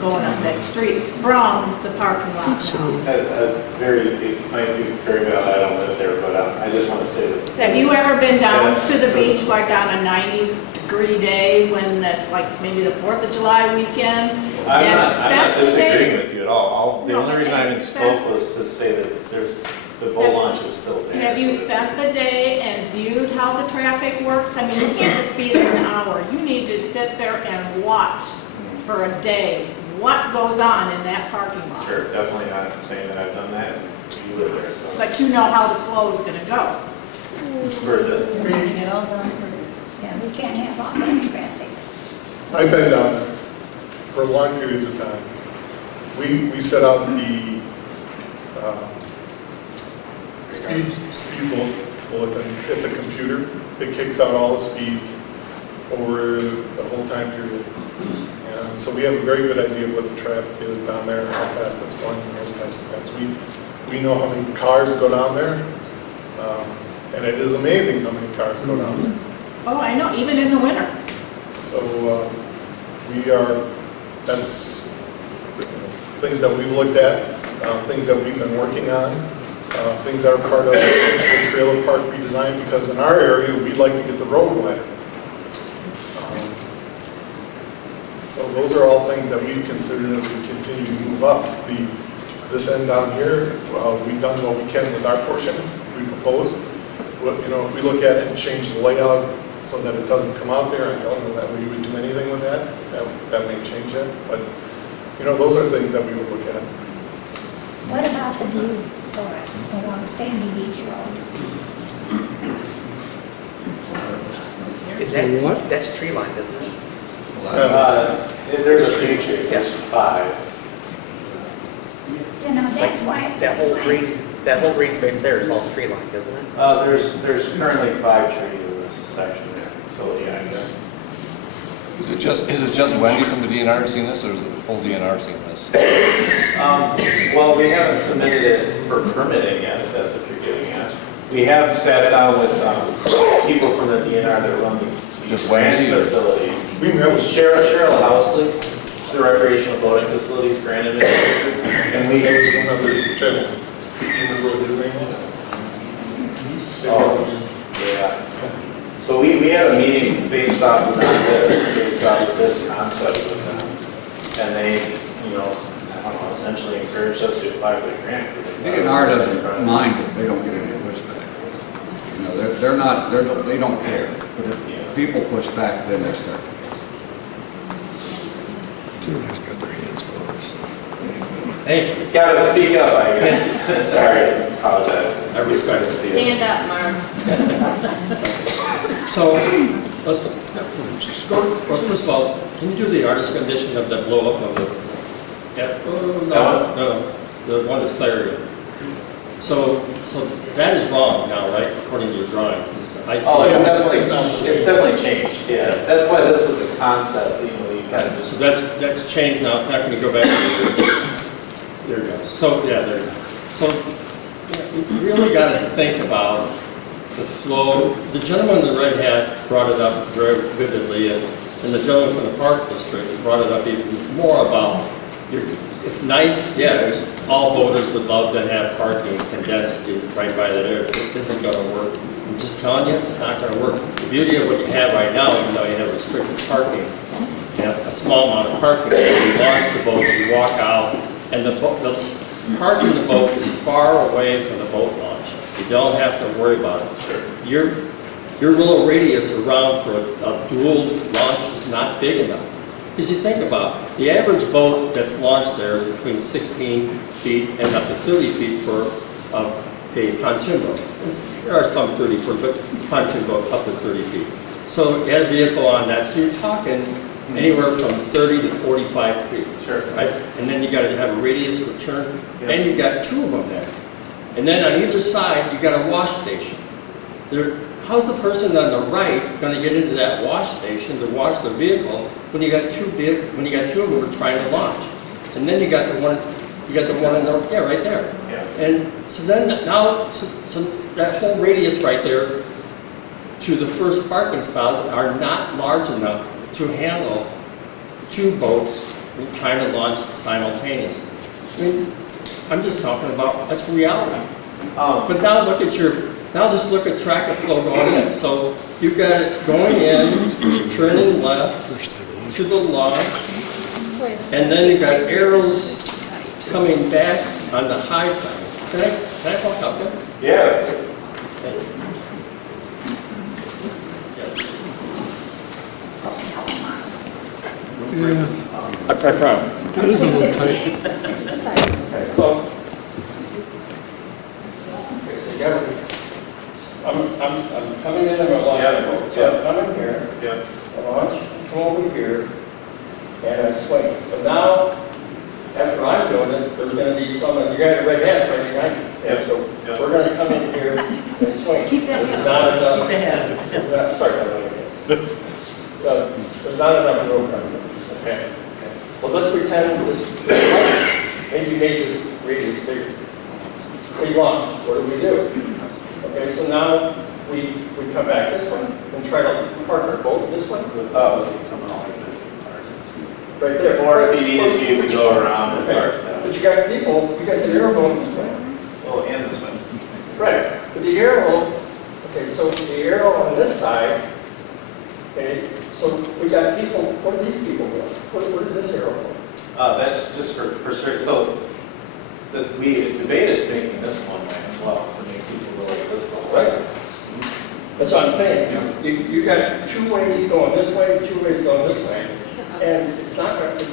going up that street from the parking lot. It might be very valid, I don't live there, but I just want to say that. Have you ever been down to the beach like on a 90-degree day when that's like maybe the 4th of July weekend? I'm not disagreeing with you at all. The only reason I even spoke was to say that the boat launch is still there. Have you spent the day and viewed how the traffic works? I mean, you can't just be there an hour. You need to sit there and watch for a day what goes on in that parking lot. Sure, definitely not saying that I've done that. You live there, so. But you know how the flow is going to go. It's where it is. We're getting it all done for. Yeah, we can't have all that traffic. I've been down there for long periods of time. We set out the speed bulletin. It's a computer. It kicks out all the speeds over the whole time period. And so we have a very good idea of what the traffic is down there, how fast it's going, and those types of things. We know how many cars go down there, and it is amazing how many cars go down there. Oh, I know, even in the winter. So that's things that we've looked at, things that we've been working on, things that are part of the trailer park redesign, because in our area, we'd like to get the road wider. So those are all things that we've considered as we continue to move up. This end down here, we've done what we can with our portion. We proposed. If we look at it and change the layout so that it doesn't come out there, I don't know that we would do anything with that. That may change it. But, those are things that we would look at. What about the view for us along Sandy Beach Road? Is that what? That's tree line, isn't it? There's a few trees. There's 5. That's why. That whole green space there is all tree line, isn't it? There's currently 5 trees in this section there. So yeah, I guess. Is it just Wendy from the DNR seeing this, or is the whole DNR seeing this? Well, we haven't submitted it for permitting yet, if that's what you're getting at. We have sat down with people from the DNR that run these grant facilities. We met with Cheryl Housley, the recreational boating facilities grant administrator, and we remember what his name was. Oh, yeah. So we had a meeting based off of this concept with them, and they, essentially encouraged us to apply for the grant. DNR doesn't mind if they don't get any pushback. They don't care. But if people push back, then they start. DNR's got their hands full of us. Hey, you gotta speak up, I guess. Sorry, I apologize. I respect it. Stand up, Mark. So, well, first of all, can you do the artist rendition of the blow up of the? Yeah. No, the one that's clear. So that is wrong now, right? According to your drawing, because I see. Oh, it's definitely changed. Yeah, that's why this was a concept. You kind of just. So that's changed now. It's not going to go back to. There you go. So yeah, there you go. So you really got to think about the flow. The gentleman in the red hat brought it up very vividly, and the gentleman from the Park District brought it up even more about it's nice, yeah, all voters would love to have parking condensed right by that area. It isn't gonna work. I'm just telling you, it's not gonna work. The beauty of what you have right now, even though you have restricted parking, you have a small amount of parking, you launch the boat, you walk out, and the parking the boat is far away from the boat launch. You don't have to worry about it. Your little radius around for a dual launch is not big enough. Because you think about it, the average boat that's launched there is between 16 feet and up to 30 feet for a pontoon boat. There are some 30 foot, but pontoon boat up to 30 feet. So add a vehicle on that, so you're talking anywhere from 30 to 45 feet. Sure. Right? And then you got to have a radius for turn, and you got 2 of them there. And then on either side, you got a wash station. How's the person on the right going to get into that wash station to wash their vehicle when you got 2 of them who are trying to launch? And then you got the one in the, yeah, right there. Yeah. And so then now, so that whole radius right there to the first parking stalls are not large enough to handle 2 boats trying to launch simultaneously. I mean, I'm just talking about, that's reality. But now look at now just look at traffic flow going in. So you've got it going in, turning left to the launch, and then you've got arrows coming back on the high side. Can I walk up there? Yeah. Yeah. I promise. It is a little tight. Okay, so I'm coming in and I'm launching. So I'm coming here. I launch, come over here, and I swing. So now, after I'm doing it, there's going to be someone. You got a red hat right behind you. Yeah. So we're going to come in here and swing. Keep that head. Not enough. Keep the head. Sorry, there's not enough room coming. Okay. Well, let's pretend this. Maybe you made this radius bigger. Pre-launch. What do? Okay, so now we come back this way and try to park our boat this way. The thought was coming all like this. Right there. Or if you needed to, you could go around and park. But you got people, you got the arrow going this way. Oh, and this way. Right. But the arrow, okay, so the arrow on this side, okay, so we got people, what are these people doing? What is this arrow for? That's just for certain. So we debated making this one way as well to make people go like this the whole way. Right. That's what I'm saying. You got 2 ways going this way, 2 ways going this way, and it's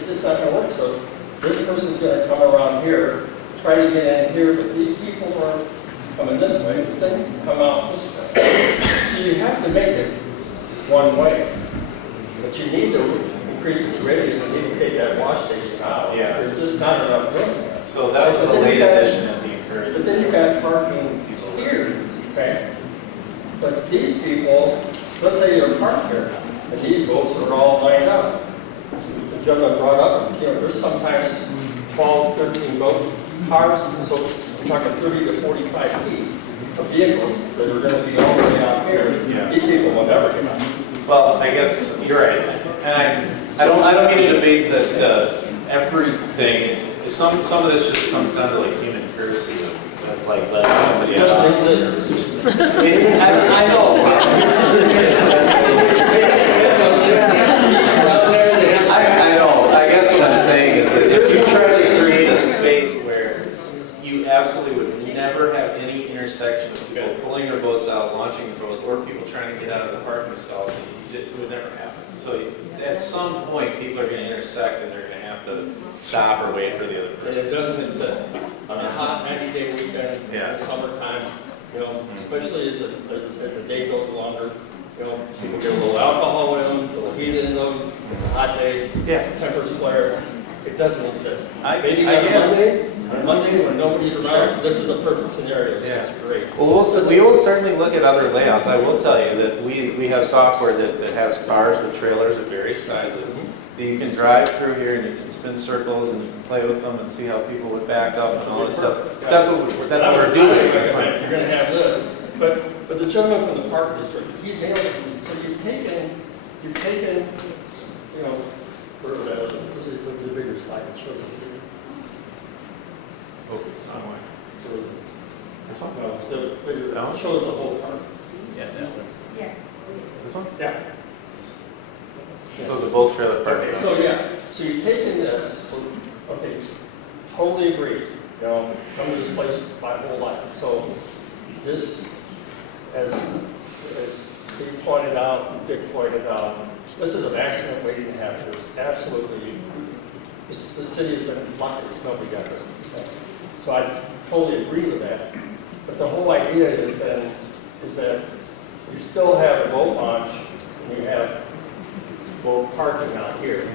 just not going to work. So this person's going to come around here, try to get in here, but these people are coming this way, but then you come out this way. So you have to make it one way, but you need to increase its radius and you need to take that wash station out. Yeah. There's just not enough room there. So that was a late addition at the encouragement. But then you got parking here, okay? But these people, let's say you're parked here, and these boats are all lined up. The gentleman brought up, there's sometimes 12, 13 boat cars, so we're talking 30 to 45 feet of vehicles that are going to be all the way out here. Yeah. These people will never get out. Well, I guess you're right, and I don't mean to debate that everything. Some of this just comes down to like human courtesy of like letting somebody out. I know. I know. I guess what I'm saying is that if you try to create a space where you absolutely would never have any intersection of people pulling their boats out, launching their boats, or people trying to get out of the parking stalls, it would never happen. So at some point, people are going to intersect and they're going to have to stop or wait for the other person. And it doesn't exist. On a hot 90-day weekend, in summertime, especially as the day goes longer, people get a little alcohol in them, a little heat in them, it's a hot day, tempers flare. It doesn't exist. Maybe on Monday when nobody's around, this is a perfect scenario. This is great. Well, we will certainly look at other layouts. I will tell you that we have software that has cars with trailers of various sizes. That you can drive through here and you can spin circles and you can play with them and see how people would back up and all this stuff. That's what we're doing. You're going to have this. But the gentleman from the park district, he nailed it. So you've taken, Or the bigger slide, it shows it here. Focus on what? This one? No, the bigger, it shows the whole park. Yeah, that one. Yeah. This one? Yeah. So the boat trailer park. Okay, so yeah, so you're taking this, okay, totally agree. You know, come to this place my whole life. So this, as Steve pointed out, Dick pointed out, this is an accident waiting to happen. It's absolutely, the city has been lucky, nobody got hurt. So I totally agree with that. But the whole idea is that you still have a boat launch and you have boat parking out here.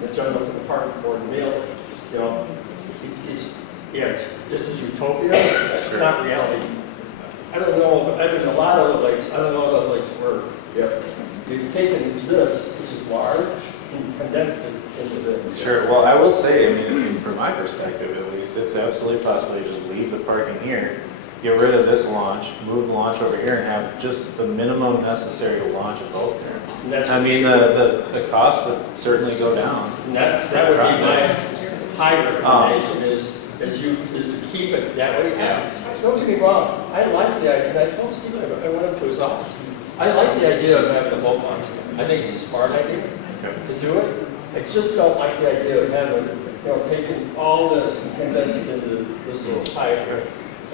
The gentleman from the parking board nailed it. You know, yes, this is utopia. It's not reality. I don't know. I've been in a lot of the lakes. I don't know how the lakes work. Yep. You've taken this, which is large, and condensed it into this. Sure. Well, I will say, I mean, from my perspective at least, it's absolutely possible to just leave the parking here, get rid of this launch, move the launch over here, and have just the minimum necessary to launch a boat there. I mean, the cost would certainly go down. And that would be my high recommendation is to keep it that way. Yeah. Don't get me wrong. I like the idea. And I told Stephen, I went up to his office. I like the idea of having a boat launch. I think it's a smart idea to do it. I just don't like the idea of having, taking all this and condensing it into this little pipe.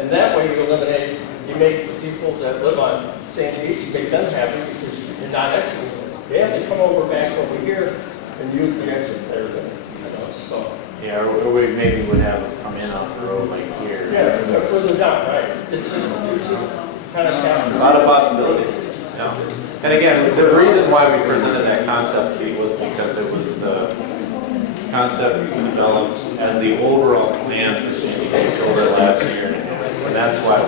And that way you eliminate, you make the people that live on Sandy Beach, you make them happy because you're not exiting. They have to come over back over here and use the exits there. So. Yeah, or we maybe would have them come in off the road like here. Yeah, further down, right. It's just kind of captured. A lot of possibilities. Yeah. And again, the reason why we presented that concept was because it was the concept we developed as the overall plan for Sandy Beach over the last year. And that's why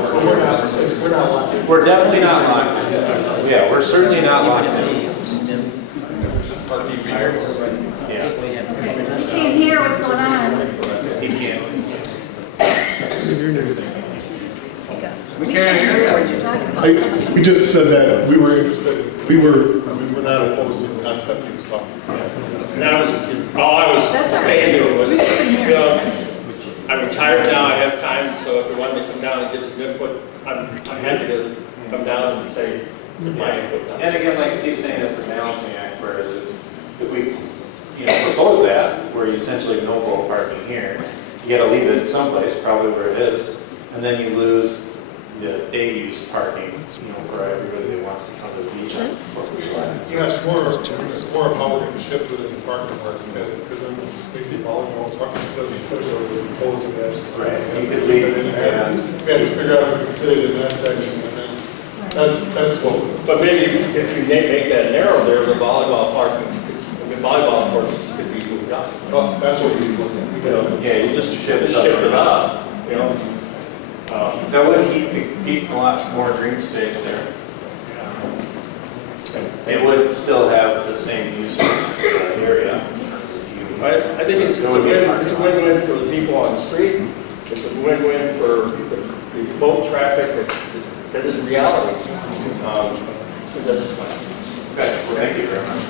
we're definitely not locked in. Yeah, we're certainly not locked in. Yeah. You can't hear what's going on. He can't. We can't hear you. What you're talking about. We just said that we were interested, we were not opposed to the concept he was talking about. And all I was saying to him was, I'm retired now, I have time, so if you want me to come down and give some input, I'm happy to come down and say my input. And again, like Steve's saying, it's a balancing act, whereas if we propose that, where you essentially have no boat parking here, you got to leave it someplace, probably where it is, and then you lose the day use parking, for everybody that wants to come to the beach. Yeah, it's more about how we're going to shift within the parking lot, because then maybe volleyball parking doesn't fit where we're proposing that. Right, you could leave it in there. We had to figure out if we could fit it in that section, and then that's what. But maybe if you make that narrow there, the volleyball parking, the volleyball courts could be moved up. Well, that's what we look at. Yeah, you just shift it up, That would keep a lot more green space there. It would still have the same use area. I think it's a win-win for the people on the street. It's a win-win for the boat traffic. That is reality. Okay, well, thank you very much.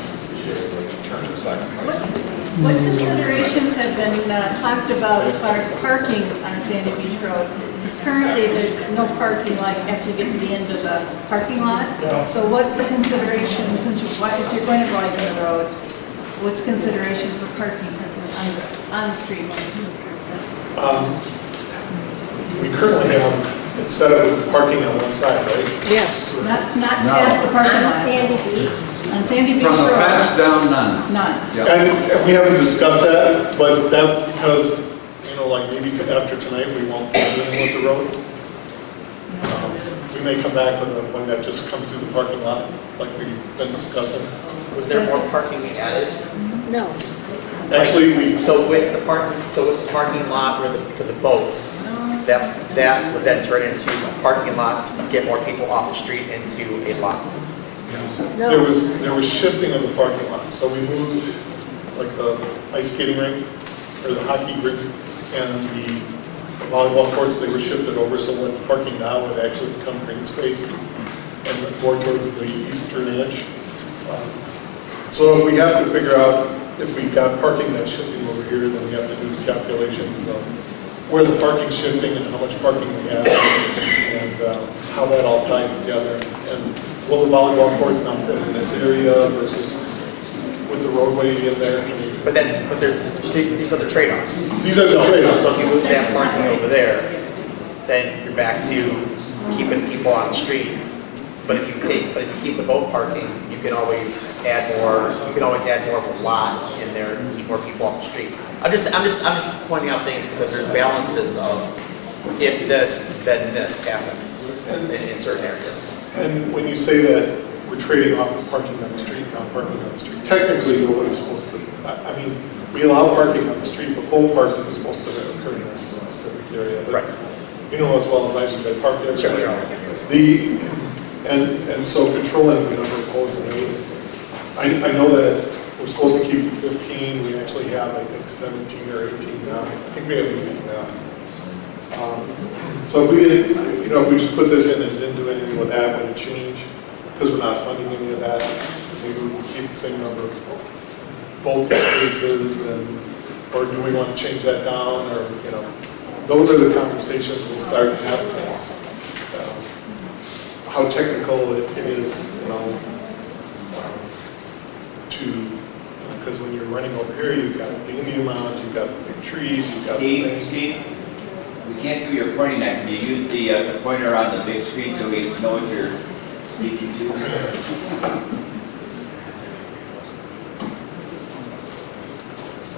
What considerations have been talked about as far as parking on Sandy Beach Road? Because currently there's no parking like after you get to the end of the parking lot. So what's the consideration since if you're going to widen the road? What's considerations for parking since it's on the street? We currently have it set up with parking on one side, right? Yes. Not past the parking lot. On Sandy Beach. On Sandy Beach From the Road. fence down, none. None. Yep. And we haven't discussed that, but that's because, like maybe after tonight, we won't be dealing with the road. We may come back with one that just comes through the parking lot, like we've been discussing. Was there more parking added? No. Actually, so with the parking lot for the boats, that would then turn into a parking lot to get more people off the street into a lot. No. There was shifting of the parking lot, so we moved like the ice skating rink or the hockey rink and the volleyball courts. They were shifted over, so what the parking now would actually become green space and more towards the eastern edge. So if we have to figure out if we've got parking that's shifting over here, then we have to do the calculations of where the parking's shifting and how much parking we have, and how that all ties together. And will the volleyball courts now fit in this area versus with the roadway in there? But there's these are the trade-offs. These are the trade-offs. So if you lose that parking over there, then you're back to keeping people on the street. But if you keep the boat parking, you can always add more. You can always add more of a lot in there to keep more people off the street. I'm just pointing out things because there's balances of if this, then this happens in certain areas. And when you say that we're trading off the parking on the street, not parking on the street, technically nobody's supposed to. I mean, we allow parking on the street, but boat parking is supposed to occur in a specific area. But right. You know as well as I do that park there. Sure. And so controlling the number of boats and everything. I know that we're supposed to keep 15. We actually have, I think, 17 or 18 now. I think we have 18 now. So if we didn't, if we just put this in and didn't do anything with that, would it change? Because we're not funding any of that. Maybe we would keep the same number of boat spaces, or do we want to change that down? Or those are the conversations we'll start having. How technical it is, because when you're running over here, you've got the Indian mounds, you've got the big trees, you've got Steve, we can't see what you're pointing at. Can you use the pointer on the big screen so we know what you're speaking to?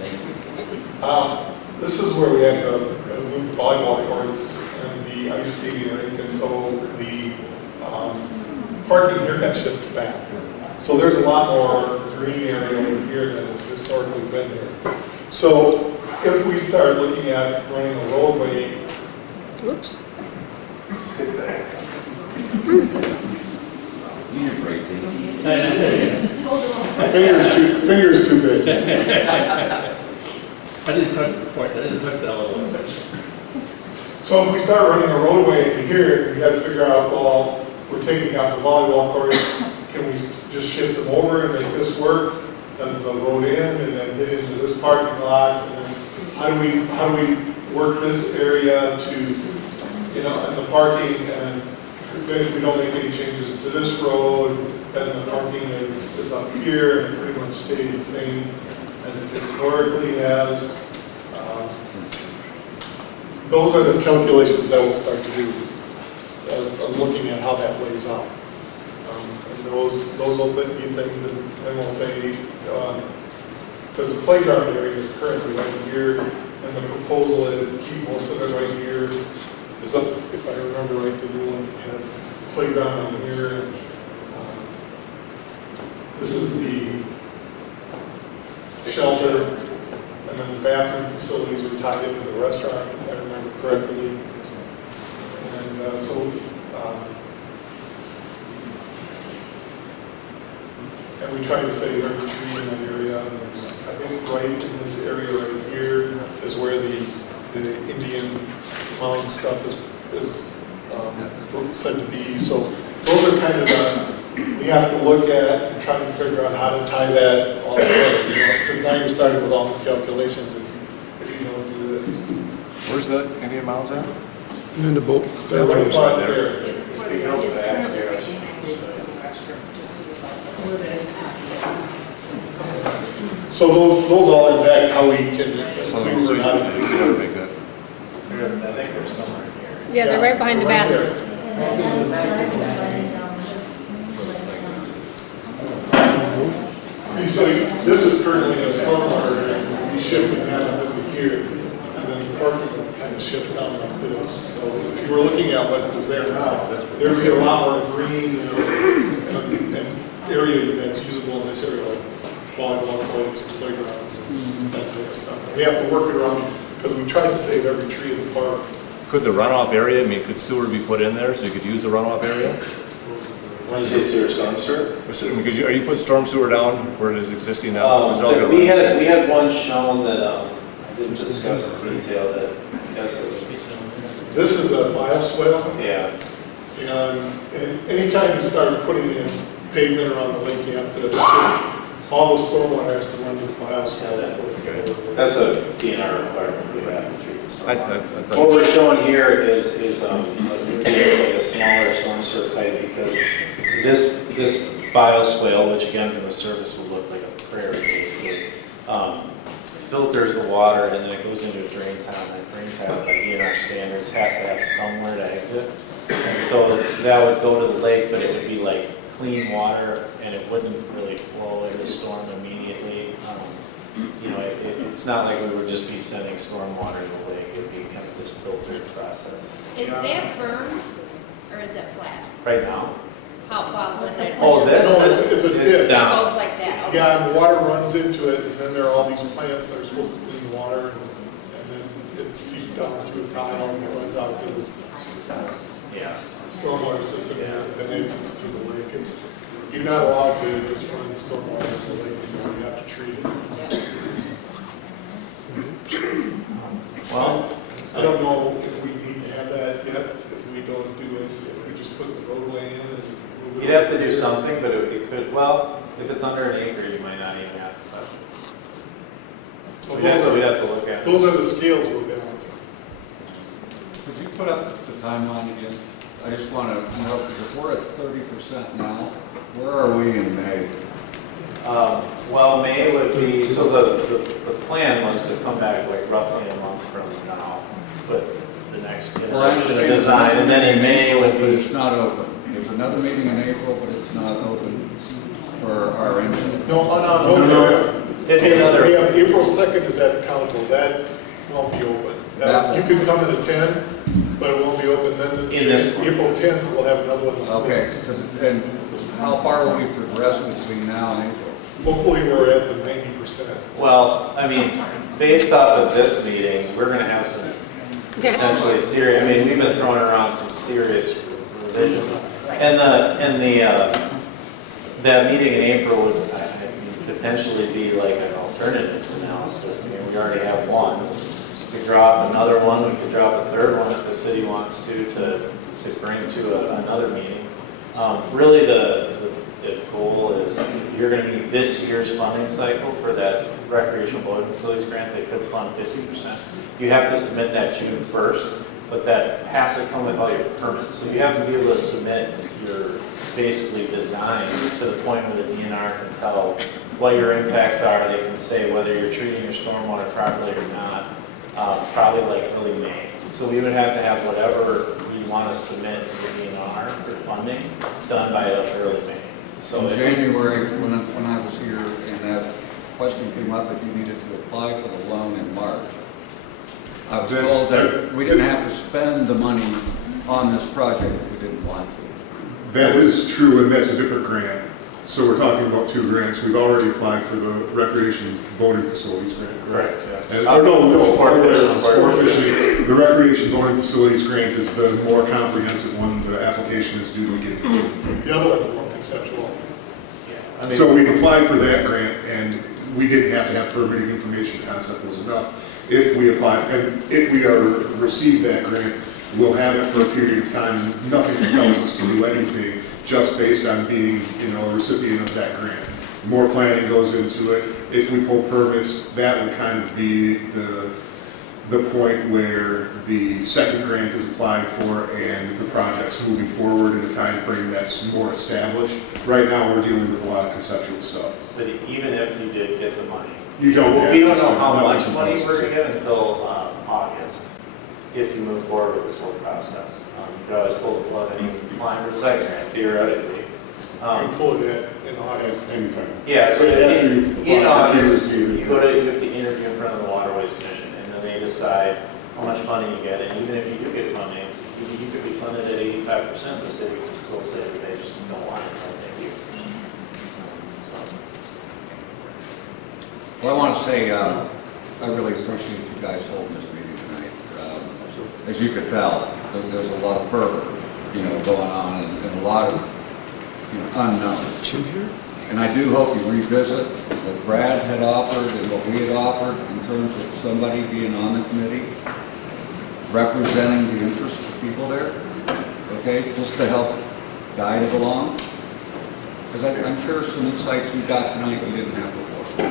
Thank you. This is where we have the volleyball courts and the ice skating rink, and so the parking here got shifted back. So there's a lot more green area over here than has historically been here. So if we start looking at running a roadway, whoops. Sit back. You're great, Daisy. Fingers too big. I didn't touch the point. I didn't touch that level. So if we start running a roadway here, we got to figure out, well, we're taking out the volleyball courts. Can we just shift them over and make this work as the road in, and then get into this parking lot? And then how do we work this area to, and the parking? And then if we don't make any changes to this road, then the parking is up here and it pretty much stays the same as it historically has. Those are the calculations that we'll start to do, looking at how that lays out. And those will be things that then we'll say, because the playground area is currently right here, and the proposal is to keep most of it right here. Is up, if I remember right, the new one has playground on here. This is the shelter, and then the bathroom facilities were tied into the restaurant, if I remember correctly. And and we tried to save every tree in that area. And there's, I think right in this area right here is where the Indian mound stuff is said to be. So those are kind of we have to look at and try to figure out how to tie that all together. Because now you're starting with all the calculations if you don't do this. Where's the Indian mounds at? In the boat. They're right about there. It's currently in the existing restroom, just to the south. Where it is. So those all impact how we can improve or not I improve. think that. I think there's somewhere here. Yeah, they're right behind the bathroom. See, so this is currently a stormwater, and we shifted that over here, and then the parking will kind of shift down like this. So if you were looking at what is there now, there'd be a lot more green and area that's usable in this area, like volleyball courts and playgrounds and that type of stuff. And we have to work it around, because we tried to save every tree in the park. Could the runoff area, could sewer be put in there so you could use the runoff area? When you say sewer, storm sewer? Because are you putting storm sewer down where it is existing now? Is it all gonna We run? had one shown that I didn't discuss in detail that I guess it was. This is a bioswale. Yeah. And anytime you start putting in pavement around the lake, you have to shift All the stormwater has to run to the bioswale. That's a DNR requirement, we have to treat the storm. I What thought, we're showing here is like a smaller storm sewer pipe, because this bioswale, which again from the surface will look like a prairie basically, filters the water and then it goes into a drain tile. And that drain tile, by DNR standards, has to have somewhere to exit. And so that would go to the lake, but it would be like clean water and it wouldn't really flow into the storm immediately. You know, it's not like we would just be sending storm water to the lake. It would be kind of this filtered process. Is that burned or is it flat? Right now? How, well, what's it? Oh, this? No, it's a ditch. It goes like that, okay. Yeah, and water runs into it, and then there are all these plants that are supposed to clean the water, and then it seeps down through a tile and it runs out to this stormwater system, and then exits through the lake. You're not allowed to just run stormwater through the lake, you have to treat it. Well, I don't know if we need to have that yet, if we don't do it, if we just put the roadway in. And you'd have to do something, but it could, well, if it's under an acre, you might not even have to touch it. So That's what we'd have to look at. those are the scales we're balancing. Could you put up the timeline again? I just want to know, because if we're at 30% now, where are we in May? Well, May would be, so the plan was to come back like roughly a month from now, with the next iteration of design, and then in May would But be. it's not open. There's another meeting in April, but it's not open for our engine. No. It'd be another. We have April 2nd is at the council, that won't be open. You can come in at 10, but it won't be open. Then April 10th, we'll have another one. Okay, and how far will we progress between now and April? Hopefully we're at the 90%. Well, I mean, based off of this meeting, we're gonna have some potentially serious, I mean, we've been throwing around some serious revisions. And that meeting in April would potentially be like an alternatives analysis. I mean, we already have one. We could drop another one, we could drop a third one if the city wants to bring to another meeting. Really the goal is you're going to meet this year's funding cycle for that recreational boating facilities grant. They could fund 50%. You have to submit that June 1st, but that has to come with all your permits. So you have to be able to submit your basically design to the point where the DNR can tell what your impacts are. They can say whether you're treating your stormwater properly or not, probably like early May. So we would have to have whatever we want to submit to the DNR for funding done by early May. So in January, when I was here and that question came up that you needed to apply for the loan in March, I was told that we didn't have to spend the money on this project if we didn't want to. That is true, and that's a different grant. So we're talking about two grants. We've already applied for the recreation boating facilities grant. Correct. And, sport fishing. The recreation boating facilities grant is the more comprehensive one. The application is due to begin. The other one's more conceptual. I mean, so we've applied for that grant, and we didn't have to have permitting information. Concept was enough. If we apply, and if we receive that grant, we'll have it for a period of time. Nothing compels us to do anything just based on being, a recipient of that grant. More planning goes into it. If we pull permits, that would kind of be the point where the second grant is applied for and the project's moving forward in a time frame that's more established. Right now, we're dealing with a lot of conceptual stuff. But even if you did get the money, we don't know how much money we're going to get until August if you move forward with this whole process. You could always pull the plug and apply for the second grant, theoretically. You can pull it in August anytime. Yeah, so in August, you have to interview in front of the Waterways Commission, and then they decide how much funding you get. And even if you do get funding, you could be funded at 85%. The city can still say that they just don't want it. Thank you. Well, I want to say I really appreciate you guys holding this meeting tonight. As you could tell, there's a lot of fervor, going on, and a lot of unknowns. And I do hope you revisit what Brad had offered and what we had offered in terms of somebody being on the committee, representing the interests of people there, okay, just to help guide it along. Because I'm sure some insights you got tonight you didn't have before.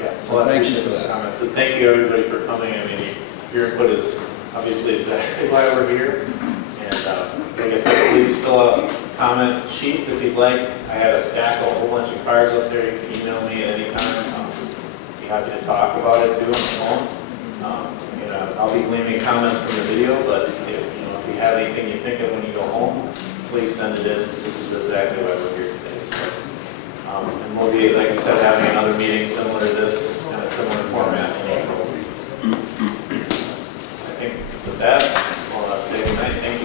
Yeah, So well, I thank you appreciate for those that. comments, and thank you everybody for coming. I mean, your input is obviously exactly why we're here. And like I said, please fill out comment sheets if you'd like. I had a stack of a whole bunch of cards up there. You can email me at any time. Be happy to talk about it too on the phone. You know, I'll be gleaming comments from the video, but if you have anything you think of when you go home, please send it in. This is exactly why we're here today. So, and we'll be, like I said, having another meeting similar to this, kind of similar format in April. I think with that, I'll say good night. Thank you.